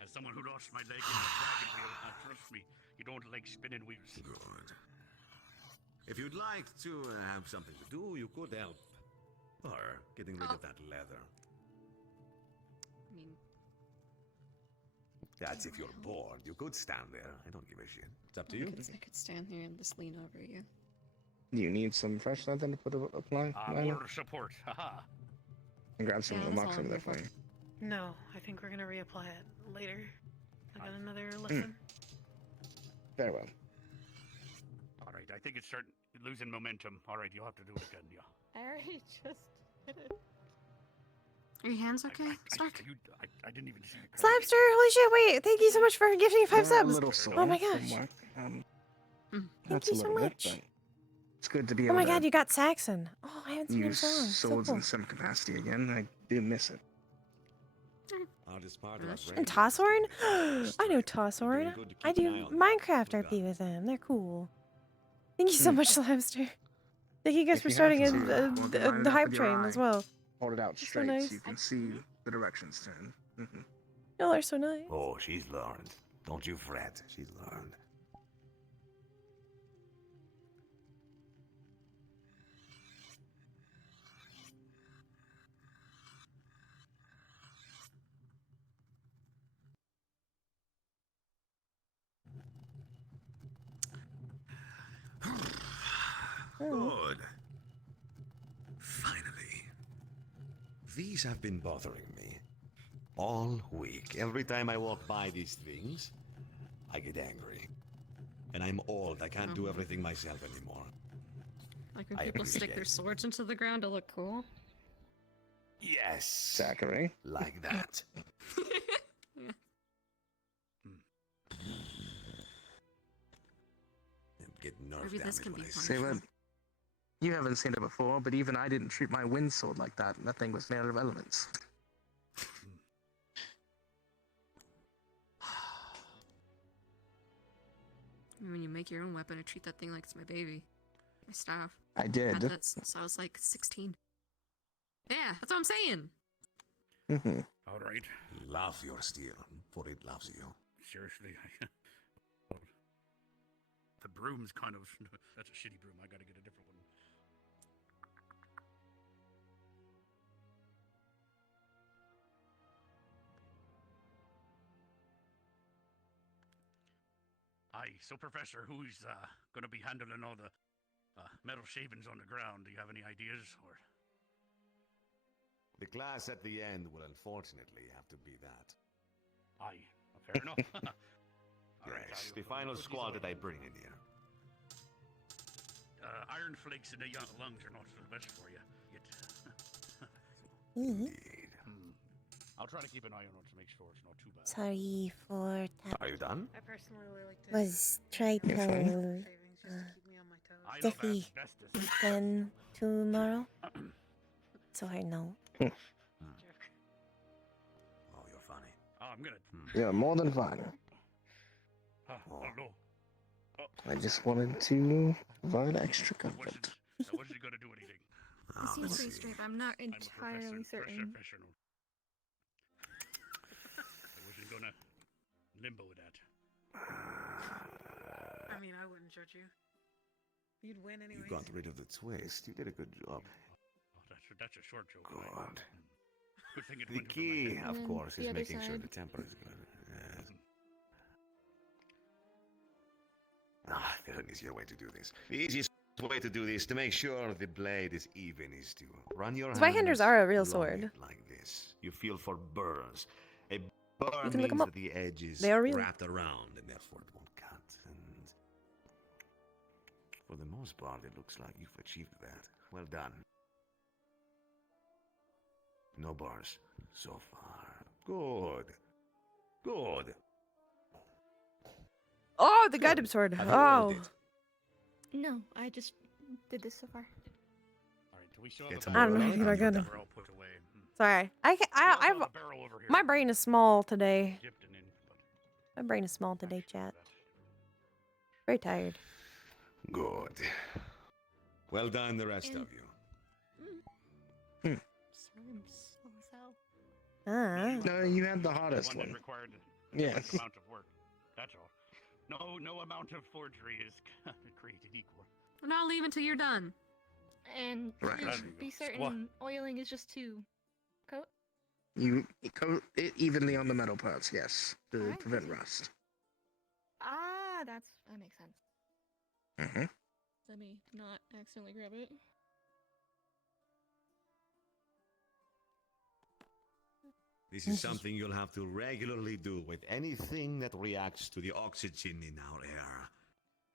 As someone who lost my leg in a dragon wheel, trust me, you don't like spinning wheels. Good. If you'd like to have something to do, you could help her getting rid of that leather. I mean, That's if you're bored. You could stand there. I don't give a shit. It's up to you. I could stand here and just lean over you. You need some fresh leather to apply? More support. Haha. And grab some of the that's marks all I'm over there here for you. No, I think we're gonna reapply it later. I got another lesson. Very well. All right, I think it's starting losing momentum. All right, you'll have to do it again, yeah. I already just did it. Are your hands okay, Stark? I didn't even see the Slapster, holy shit, wait, thank you so much for gifting 5 They're a subs. little sore Oh my from gosh. work. Thank That's you a so little much. bit, but it's good to be Oh able my to god, you got Saxon. Oh, I haven't seen him use so long. So swords cool. in some capacity again. I do miss it. Hardest part about And Tossorn? I know Tossorn. good to I keep an do eye on them. Minecraft RP with them. They're cool. Thank you so much, Slapster. Thank you guys If for you starting happen to walk line it the up hype with your train as eye, well. Hold it out so straight nice. so you can see the directions turn. Y'all are so nice. Oh, she's learned. Don't you fret. She's learned. Good. Finally. These have been bothering me. All week. Every time I walk by these things, I get angry. And I'm old. I can't do everything myself anymore. Like when I people stick their appreciate- swords into the ground to look cool. Yes. Zachary. Like that. Yeah. Get nerve Maybe this damage can when be I Say what? You haven't seen it before, but even I didn't treat my wind sword like that. That thing was made out of elements. When you make your own weapon, I treat that thing like it's my baby. My staff. I did. Had that since I was like 16. Yeah, that's what I'm saying. All right. Love your steel, for it loves you. Seriously, the broom's kind of that's a shitty broom. I gotta get a different one. Aye, so Professor, who's gonna be handling all the metal shavings on the ground? Do you have any ideas, or? The class at the end will unfortunately have to be that. Aye, fair enough. All right, Yes, I'll the final put these squad on. that I bring in here. Iron flakes in the young lungs are not the best for you. Indeed. I'll try to keep an eye on it to make sure it's not too bad. Sorry for that. Are you done? I personally like to Was try You're fine. to shavings just to keep me on my toes. Stiffy then tomorrow. So I know. Oh, you're funny. Oh, I'm gonna. Yeah, more than fine. Oh no. I just wanted to provide extra comfort. I wasn't gonna do anything. It seems pretty straight, but I'm not entirely certain. Professional. I wasn't gonna limbo that. I mean, I wouldn't judge you. You'd win You anyway. got rid of the twist. You did a good job. Oh, that's a short joke. Good. Good thing it The went over my key, head. of then course, the is other making sure side. the temper is good. Yes. Ah, there's an easier way to do this. The easiest way to do this, to make sure the blade is even, is to run your Spike hands hunters are a real along sword. it like this. You feel for burrs. A burr You can look 'em means up. that the edge is They are real. wrapped around and therefore it won't cut. For the most part, it looks like you've achieved that. Well done. No bars so far. Good. Good. Oh, the guidance sword. Have you oiled Oh. it? No, I just did this so far. Alright, do we still Get have some a I don't oil know on if it you're and you're gonna. done. barrel put away? Sorry, I We I've also have a barrel over here. my brain is small today. Dipped in, but My brain is small today, chat. Very tired. Good. Well done, the rest And- of you. Sorry, I'm slow as hell. Ah. No, you had the hardest one one. that required Yes. less amount of work. That's all. No amount of forgery is created equal. We're not leaving till you're done. And Right. to There you be go. certain, oiling is just to coat. You coat it evenly on the metal parts, yes, to Alright, prevent easy. rust. Ah, that makes sense. Mm-hmm. Let me not accidentally grab it. This is something you'll have to regularly do with anything that reacts to the oxygen in our air.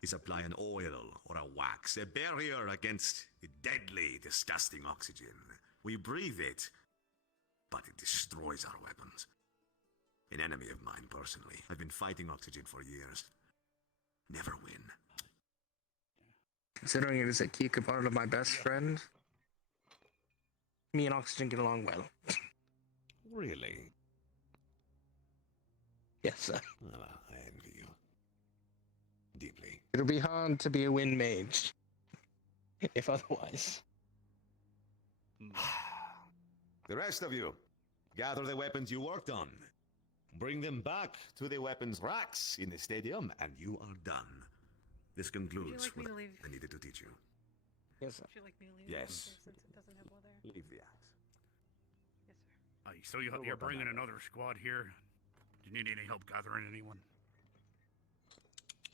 Is apply an oil or a wax, a barrier against the deadly, disgusting oxygen. We breathe it, but it destroys our weapons. An enemy of mine, personally. I've been fighting oxygen for years. Never win. Considering it is a key component of my best friend, me and Oxygen get along well. Really? Yes, sir. Well, I envy you. Deeply. It'll be hard to be a wind mage, if otherwise. The rest of you, gather the weapons you worked on. Bring them back to the weapons racks in the stadium, and you are done. This concludes like me what to leave? I needed to teach you. Yes, sir. Would you like me to leave? Yes. Okay, since it doesn't have leather. Leave the axe. Yes, sir. So you're work on bringing that another squad here? Do you need any help gathering anyone?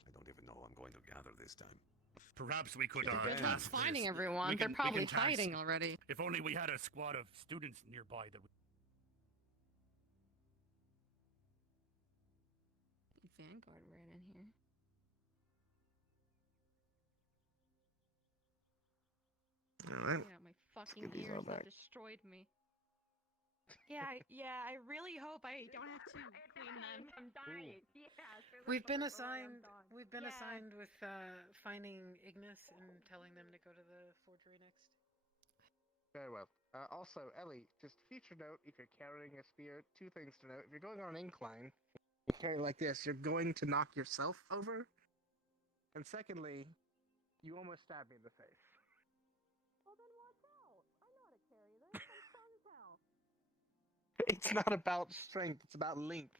I don't even know I'm going to gather this time. Perhaps we could. Good luck task finding this. everyone. We They're can probably task- hiding already. If only we had a squad of students nearby that. Vanguard ran in here. Alright. Yeah, my fucking get these all ears that back. destroyed me. Yeah, I really hope I don't have to clean them. I'm dying. Yeah. We've been assigned. We've been assigned with finding Ignis and telling them to go to the forgery next. Very well. Also, Ellie, just future note, if you're carrying a spear, two things to note. If you're going on an incline, you carry it like this, you're going to knock yourself over. And secondly, you almost stabbed me in the face. Well, then watch out. I know how to carry this. I'm strong as hell. It's not about strength, it's about length.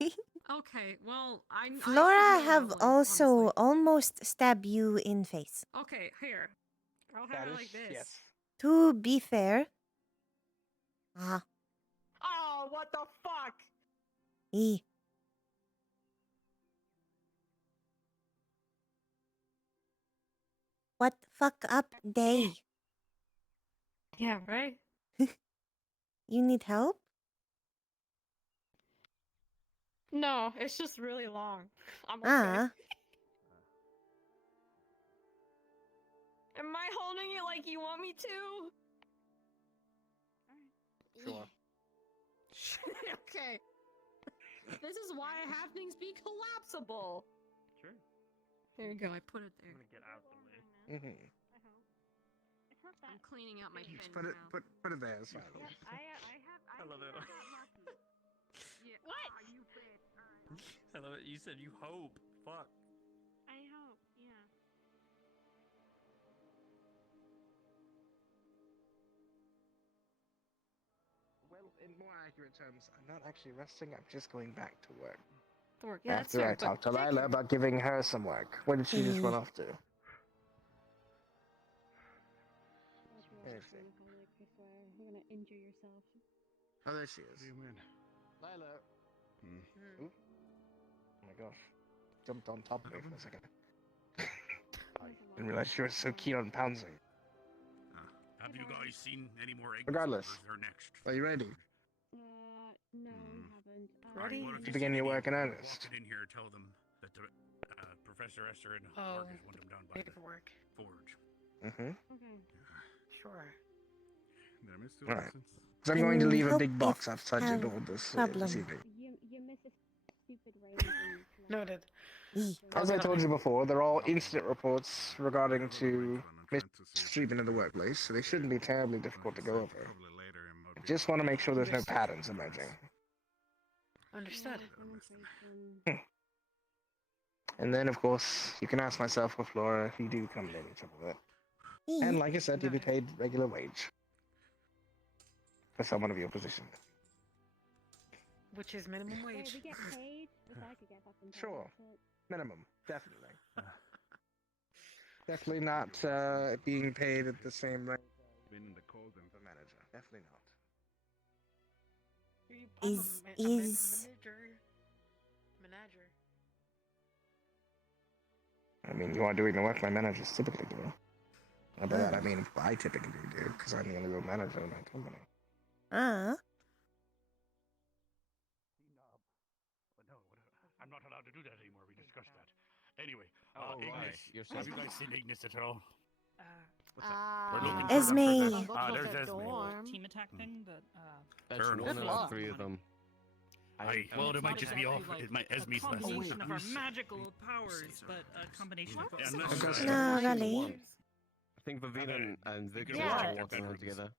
Okay, well, I Flora should know have that one, also honestly. almost stabbed you in face. Okay, here. I'll have That it is, like this. yes. To be fair. Ah. Oh, what the fuck? E. What fuck up day? Yeah, right? You need help? No, it's just really long. I'm okay. Ah. Am I holding it like you want me to? Sure. Okay. This is why I have things be collapsible. Sure. There you go, I put it there. I'm gonna get out of the way. Mm-hmm. It's not that. I'm cleaning out my pins Just put it, now. put it there. It's fine. Yep, I love it. Yeah. What? Oh, you bitch. Alright. I love it. You said you hope. Fuck. I hope, yeah. Well, in more accurate terms, I'm not actually resting, I'm just going back to work. To work. Yeah, that's After fair. I talked to but take Lila about giving her some work. Where did she just run off to? There's it. You're gonna injure yourself. Oh, there she is. What do you mean? Lila. Hmm. Oop. Oh my gosh. Jumped on top of me for a second. Didn't realize she was so keen on pouncing. Have you guys seen any more eggs? Regardless. Or is there next? Are you ready? No, we haven't. Ready? Well, if To begin your see work in any earnest. walking in here, tell them that the Professor Esther and Oh, workers want them done by the paperwork. forge. Mm-hmm. Okay. Sure. Did I miss two Alright. lessons? So I'm going to And leave a help big box if outside your have door this problem. evening. You miss a stupid rating. Noted. As I told you before, they're all incident reports regarding to mistreatment in the workplace, so they shouldn't be terribly difficult to go over. I just want to make sure there's no patterns emerging. Understood. And then, of course, you can ask myself or Flora if you do come to any trouble with it. And like I said, you'll be paid regular wage for someone of your position. Which is minimum wage. we get paid. Wish I could get fucking paid. Sure. Shit. Minimum, definitely. Definitely not being paid at the same rate as the manager. Definitely not. Manager. I mean, you are doing the work my managers typically do. And by that I mean I typically do, because I'm the only real manager in my company. I'm not allowed to do that anymore. We discussed that. Anyway, Oh, right. Ignis. Have you guys seen Ignis at all? We're looking for Esme. them for there's the Esme. dorm. Team attack thing, but That's Fair one enough. of the three of them. Well, it it's might not just be off. exactly It might a Esme's less. combination of our magical powers, but a combination of No, really. I think Vivina and Victor Yeah. are working on together.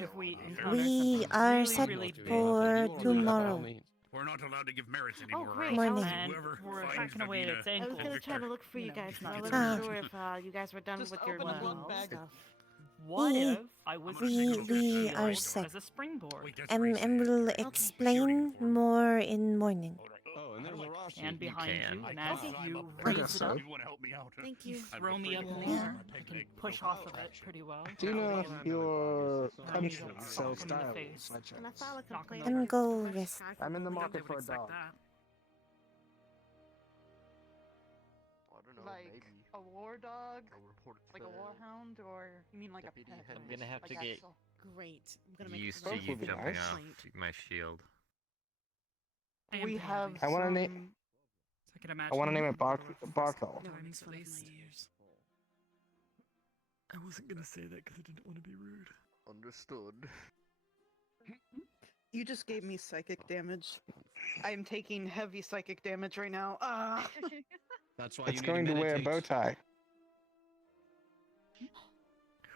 If we We are set for tomorrow. We're not allowed to give merits anymore. great. or else Morning. Whoever We're finds hacking away at Vivina its I was ankle. gonna try to Victor, look for you guys, but I gets wasn't merits. sure if you guys were done Just with your open a book bag. stuff. What We- if I was we are as set. a springboard? Wait, that's And crazy. we'll explain more in morning. Oh, and there's a Rossi. stand behind you, and I as can't. you I raise guess it so. up, You want to help me out? Huh? Thank you. throw me up in the Yeah. air. I can push off of it pretty well. Do you know if your country Sock sells him in the style face. sweatshirts? When I file a complaint, And I go fresh rest. guy I'm in the from market They would for a expect dog. that. I don't know, like a war dog, like a warhound, or you mean like a pet? I'm gonna have like to get actual- Great. I'm gonna make to you jumping off my shield. We have. I want to some- name. So I can I imagine. want to name it Barthol. No, it makes fun of my ears. I wasn't gonna say that because I didn't want to be rude. Understood. You just gave me psychic damage. I am taking heavy psychic damage right now. Ah. That's why It's you need going to wear a bow meditate. tie.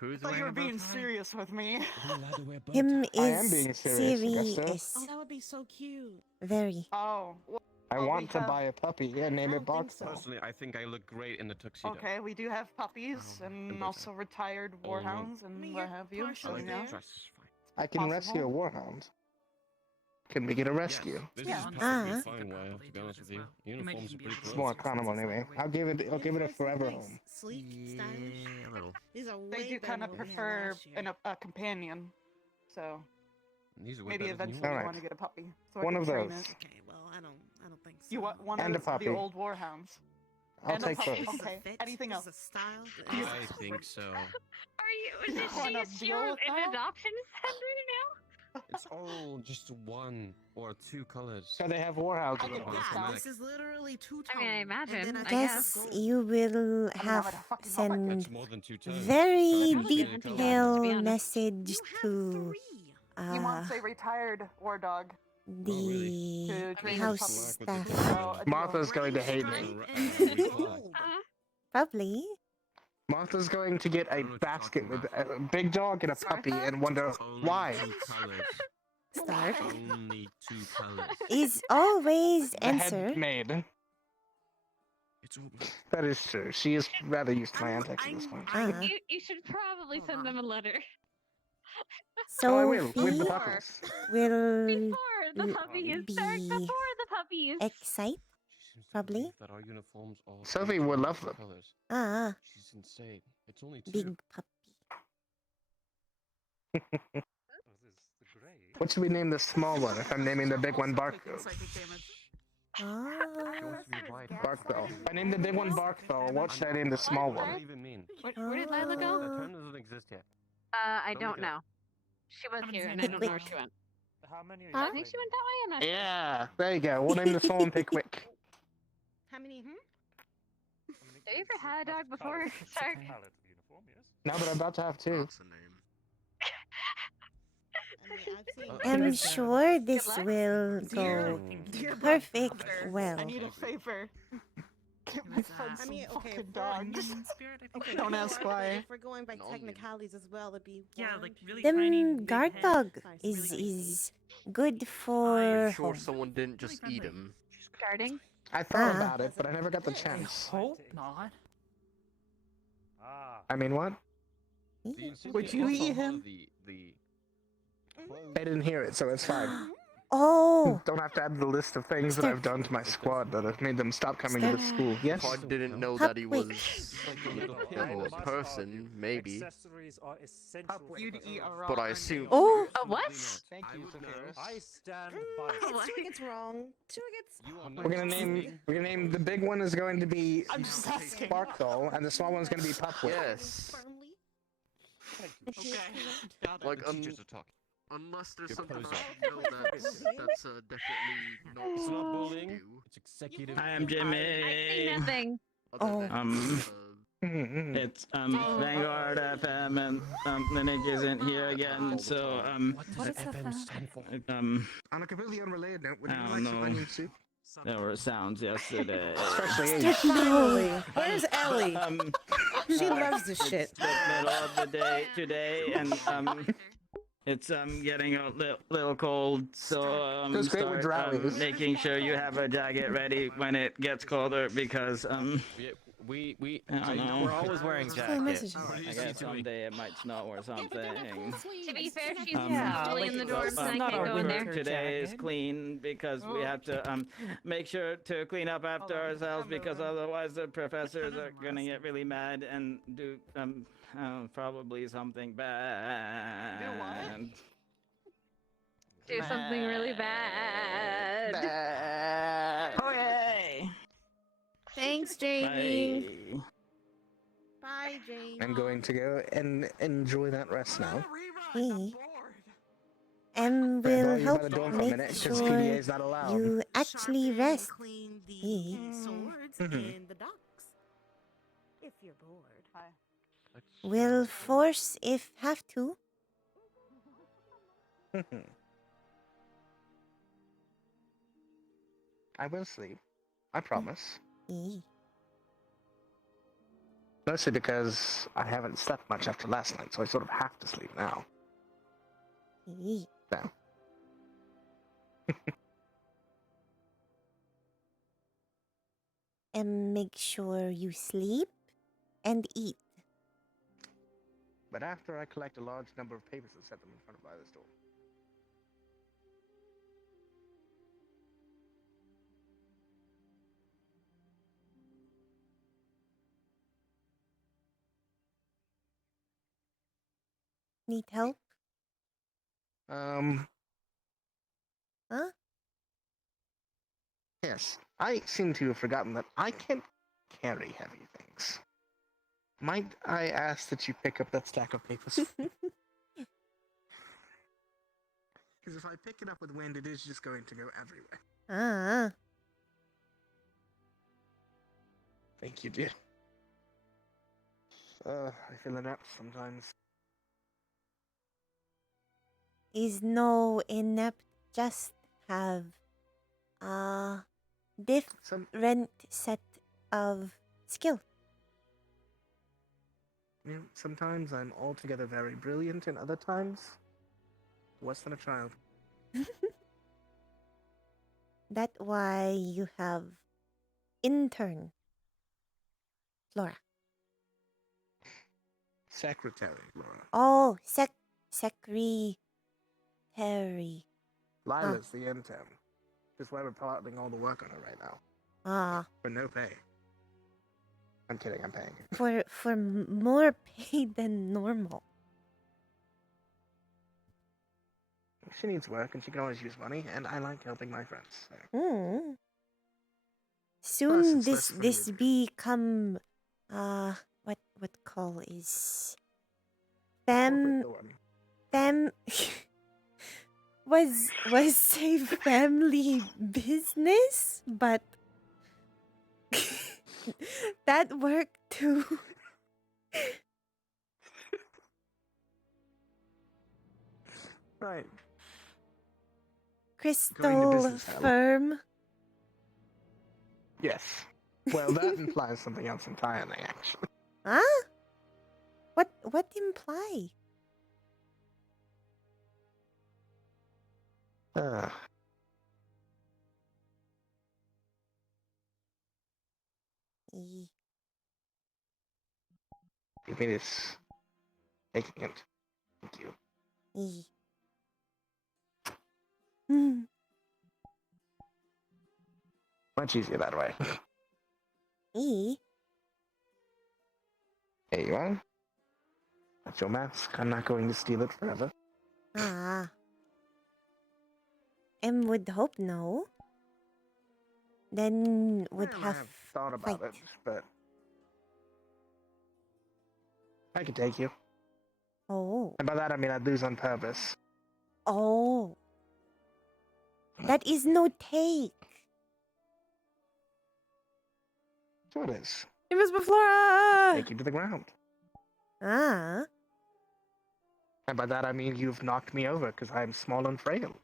Who's I thought you were being serious with me. Him I am is being serious, Augusta. serious. Oh, that would be so cute. Very. Oh. Well, I we want to have- buy a puppy and name it don't think so. Barthol. Personally, I think I look great in the tuxedo. okay, we do have puppies and and also retired warhounds and mean, what you're have you. So partially yeah. there. I can rescue a warhound. Can we get a rescue? This Yeah. is a Ah. perfectly fine way, to be honest with you. Uniforms are pretty It's close. more economical anyway. I'll give it a forever Nice, home. sleek, stylish. Yeah, a little. These are way They do better kind than of what we had prefer last year. a companion. So These are way maybe better than eventually yours. you Alright. want to get a puppy. So I One can of train those. it. Okay, well, I don't think so. You want one And a of the puppy. old warhounds. I'll and a take puppy. both. This is a Okay. fit, Anything this else? is a style. I think so. Are you? You Is wanna she deal with an that? adoption center now? It's all just one or two colors. So they have warhounds. I in can the fix box. that. This is literally two I mean, I tone, imagine, And then I I Guess have gold. you will I'm have gonna fucking send It's more than two tones. very That's really interesting, to be detailed honest. message You have to 3. You want a retired war dog the to train house his staff. puppy. So, a deal. Martha's going to hate Stripe me. and then gold. Probably. Martha's going to get a basket with a big dog and a puppy and wonder why. Only two colors. Start Only two colors. is always The answer. head maid. It's all black. That is true. She is rather used to my antics at this point. Uh-huh. You should probably send them a letter. Oh, I will, with Sophie the puppies. will Before the l- puppies. be Start before the puppies. excite. She seems to Probably. believe that our uniforms are Sophie two would different love them. colors. Ah, She's insane. It's only two. big puppy. What should we name the small one if I'm naming the big one Taking Barkbell? psychic damage. She Ah. wants to be white. Barkbell. If I name the big one Barkbell, what should I name the small What does that one? even mean? Where did Lila go? That term doesn't exist yet. I Don't don't look it know. up. She was Haven't here, seen and I it don't in know a where she while. went. How many are you I think she went that way. I'm not sure. Yeah, there you go. We'll name the small one Pickwick. How many? Have you ever had a dog before, Shark? No, but I'm about to have two. What's the name? I'm sure this luck. will go Dear perfect Doctor, well. I need a favor. Get my friend I some mean, okay, fucking if dogs. Spirit, I think. Okay, Don't ask why. If we're going by technicalities as well, it'd be Yeah, one, like really two, tiny, Them big guard head. dog Really is good Are for you sure home. someone didn't just eat him? Guarding? I thought Ah. about it, but I never got the I chance. hope not. Ah. I mean, what? Would you eat him? They didn't hear it, so it's fine. Oh, Don't have to add the list of things that I've done to my squad that have made them stop coming to the school. Yes? If I didn't know Pup, that he wait. was I a must person, argue, maybe. Accessories are essential. You'd eat a But rock. I assume. oh, A what? Thank you, Sakiris. I stand by it. Two gets wrong. Two gets. We're gonna name the big one is going to be I'm just asking. Sparkle, and the small one's gonna be Pupwit. Yes. Firmly. Okay. Got Like, it. unless there's You're something posing. I know that's definitely not It's not supposed bullying. to do. It's executive. Hi, I'm Jimmy. I see nothing. Oh. It's Vanguard FM, and the Nick isn't here again, so What does FM stand for? On a completely unrelated note, would you I like don't some know. onion soup? There were sounds yesterday. Especially Finally. Where's Ellie? She loves this It's shit. the middle of the day today, and it's getting a little cold, so Goes great with start rallies. making sure you have a jacket ready when it gets colder, because Yeah, we I don't know. we're always wearing jackets. I guess someday it might snow or something. To be fair, she's Yeah, usually in the dorms and I can't go in there. Today is clean because we have to make sure to clean up after ourselves, because otherwise the professors are gonna get really mad and do probably something bad. Do something really bad. Okay. thanks, Jamie. Bye. Bye, Jamie. I'm going to go and enjoy that rest now. Hey. And Can I borrow we'll you help by the door for a make minute, 'cause sure PDA is not allowed. you actually Sharpen rest. and clean the Hey. swords Mhm. and the docks. If you're bored. Hi. We'll force if have to. I will sleep. I promise. Hey. Mostly because I haven't slept much after last night, so I sort of have to sleep now. Hey. So. And make sure you sleep and eat. But after I collect a large number of papers and set them in front of Lila's door. Need help? Huh? Yes. I seem to have forgotten that I can't carry heavy things. Might I ask that you pick up that stack of papers? Because if I pick it up with wind, it is just going to go everywhere. Ah. Thank you, dear. I feel inept sometimes. Is no inept, just have a different set of skill. You know, sometimes I'm altogether very brilliant, and other times, worse than a child. That's why you have intern, Flora. Secretary, Laura. Oh, secretary. Lila's the intern. That's why we're piloting all the work on her right now. Ah. For no pay. I'm kidding, I'm paying. For more pay than normal. She needs work, and she can always use money, and I like helping my friends. So. Hmm. Soon it's less this become what call is fam was a family business, but That worked too. Right. Crystal business, Al. firm. Yes. Well, that implies something else entirely, actually. Huh? What imply? E. You mean it's taking it. Thank you. E. Hmm. Much easier that way. E. Here you are. That's your mask. I'm not going to steal it forever. Ah. And would hope no. Then would Well, have I have thought about fight. it, but I could take you. Oh. And by that I mean I'd lose on purpose. Oh. That is no take. So it is. Invisible Flora! Take you to the ground. Ah. And by that I mean you've knocked me over because I am small and frail.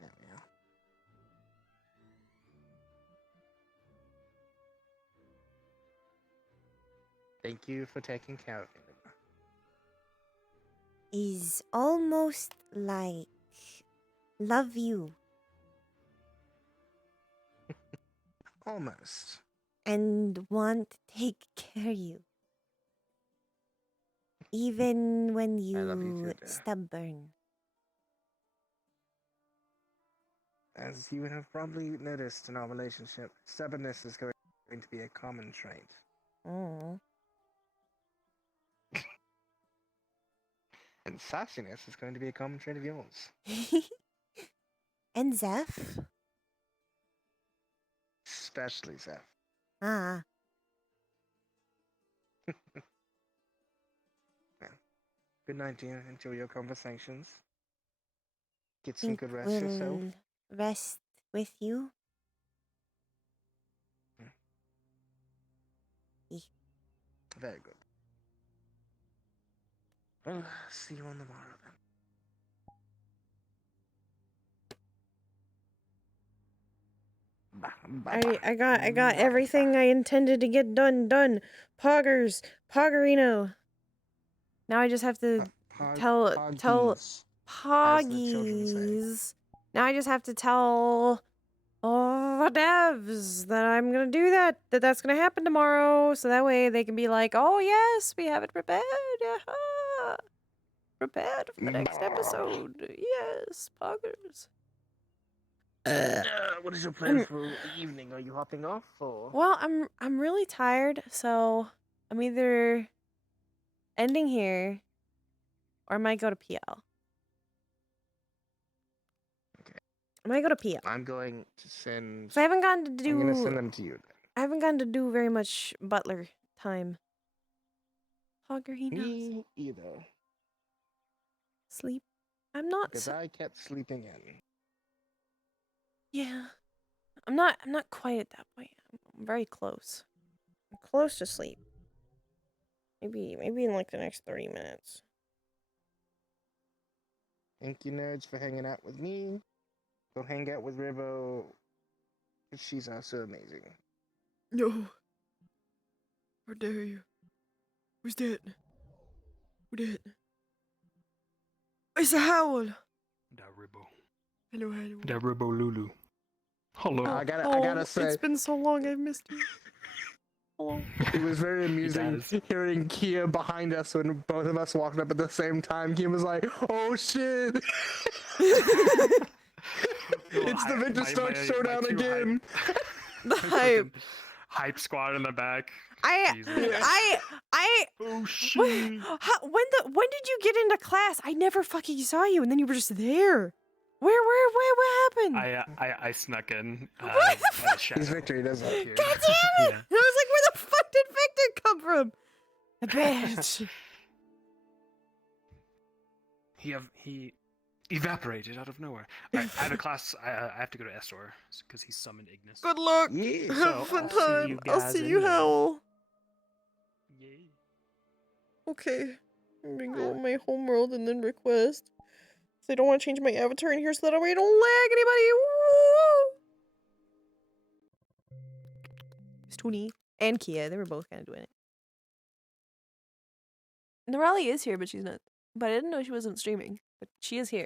There we are. Thank you for taking care of me. Is almost like love you. Almost. And want to take care of you. Even when I love you you too, dear. stubborn. As you have probably noticed in our relationship, stubbornness is going to be a common trait. Oh. And sassiness is going to be a common trait of yours. And Zeph? Especially Zeph. Ah. Good night, dear. Enjoy your conversations. Get some Think good rest we'll yourself. rest with you. Very good. Well, see you on the morrow then. I got everything I intended to get done. Poggers. Poggerino. Now I just have to tell Poggies, as the children say. Poggies. Now I just have to tell all the devs that I'm gonna do that's gonna happen tomorrow, so that way they can be like, oh yes, we have it prepared. Aha. Prepared for the next episode. Yes, Poggers. What is your plan for the evening? Are you hopping off or? Well, I'm really tired, so I'm either ending here or I might go to PL. Okay. I might go to PL. I'm going to send. So I haven't gotten to do. I'm gonna send them to you. Then. I haven't gotten to do very much butler time. Poggerino. Me either. Sleep. I'm not. Because I kept sleeping in. Yeah. I'm not quite at that point. I'm very close. I'm close to sleep. Maybe in like the next 30 minutes. Thank you, nerds, for hanging out with me. Go hang out with Ribo. She's also amazing. No. How dare you? Who's that? Who that? It's a howl. That Ribbo. Hello. That Ribbo Lulu. Hello. I gotta say, it's been so long. I've missed you. Hello. It was very amusing hearing Kia behind us when both of us walked up at the same time. Kia was like, "Oh shit!" It's the Victor Stark showdown again. The hype. Hype squad in the back. I. Oh shit. When did you get into class? I never fucking saw you, and then you were just there. What happened? I snuck in. What the fuck? He's Victor, he does that. Appeared. God damn it! Yeah. I was like, where the fuck did Victor come from? A bitch. He evaporated out of nowhere. Alright, I have a class. I have to go to Estor because he summoned Ignis. Good luck. Yeah. Have a So, fun I'll see time. you I'll guys see in you, there. Howl. Yay. Okay. I'm gonna go on my homeworld and then request. So I don't want to change my avatar in here so that way I don't lag anybody. Woo! It's Tony and Kia. They were both kind of doing it. Norali is here, but she's not. But I didn't know she wasn't streaming. But she is here.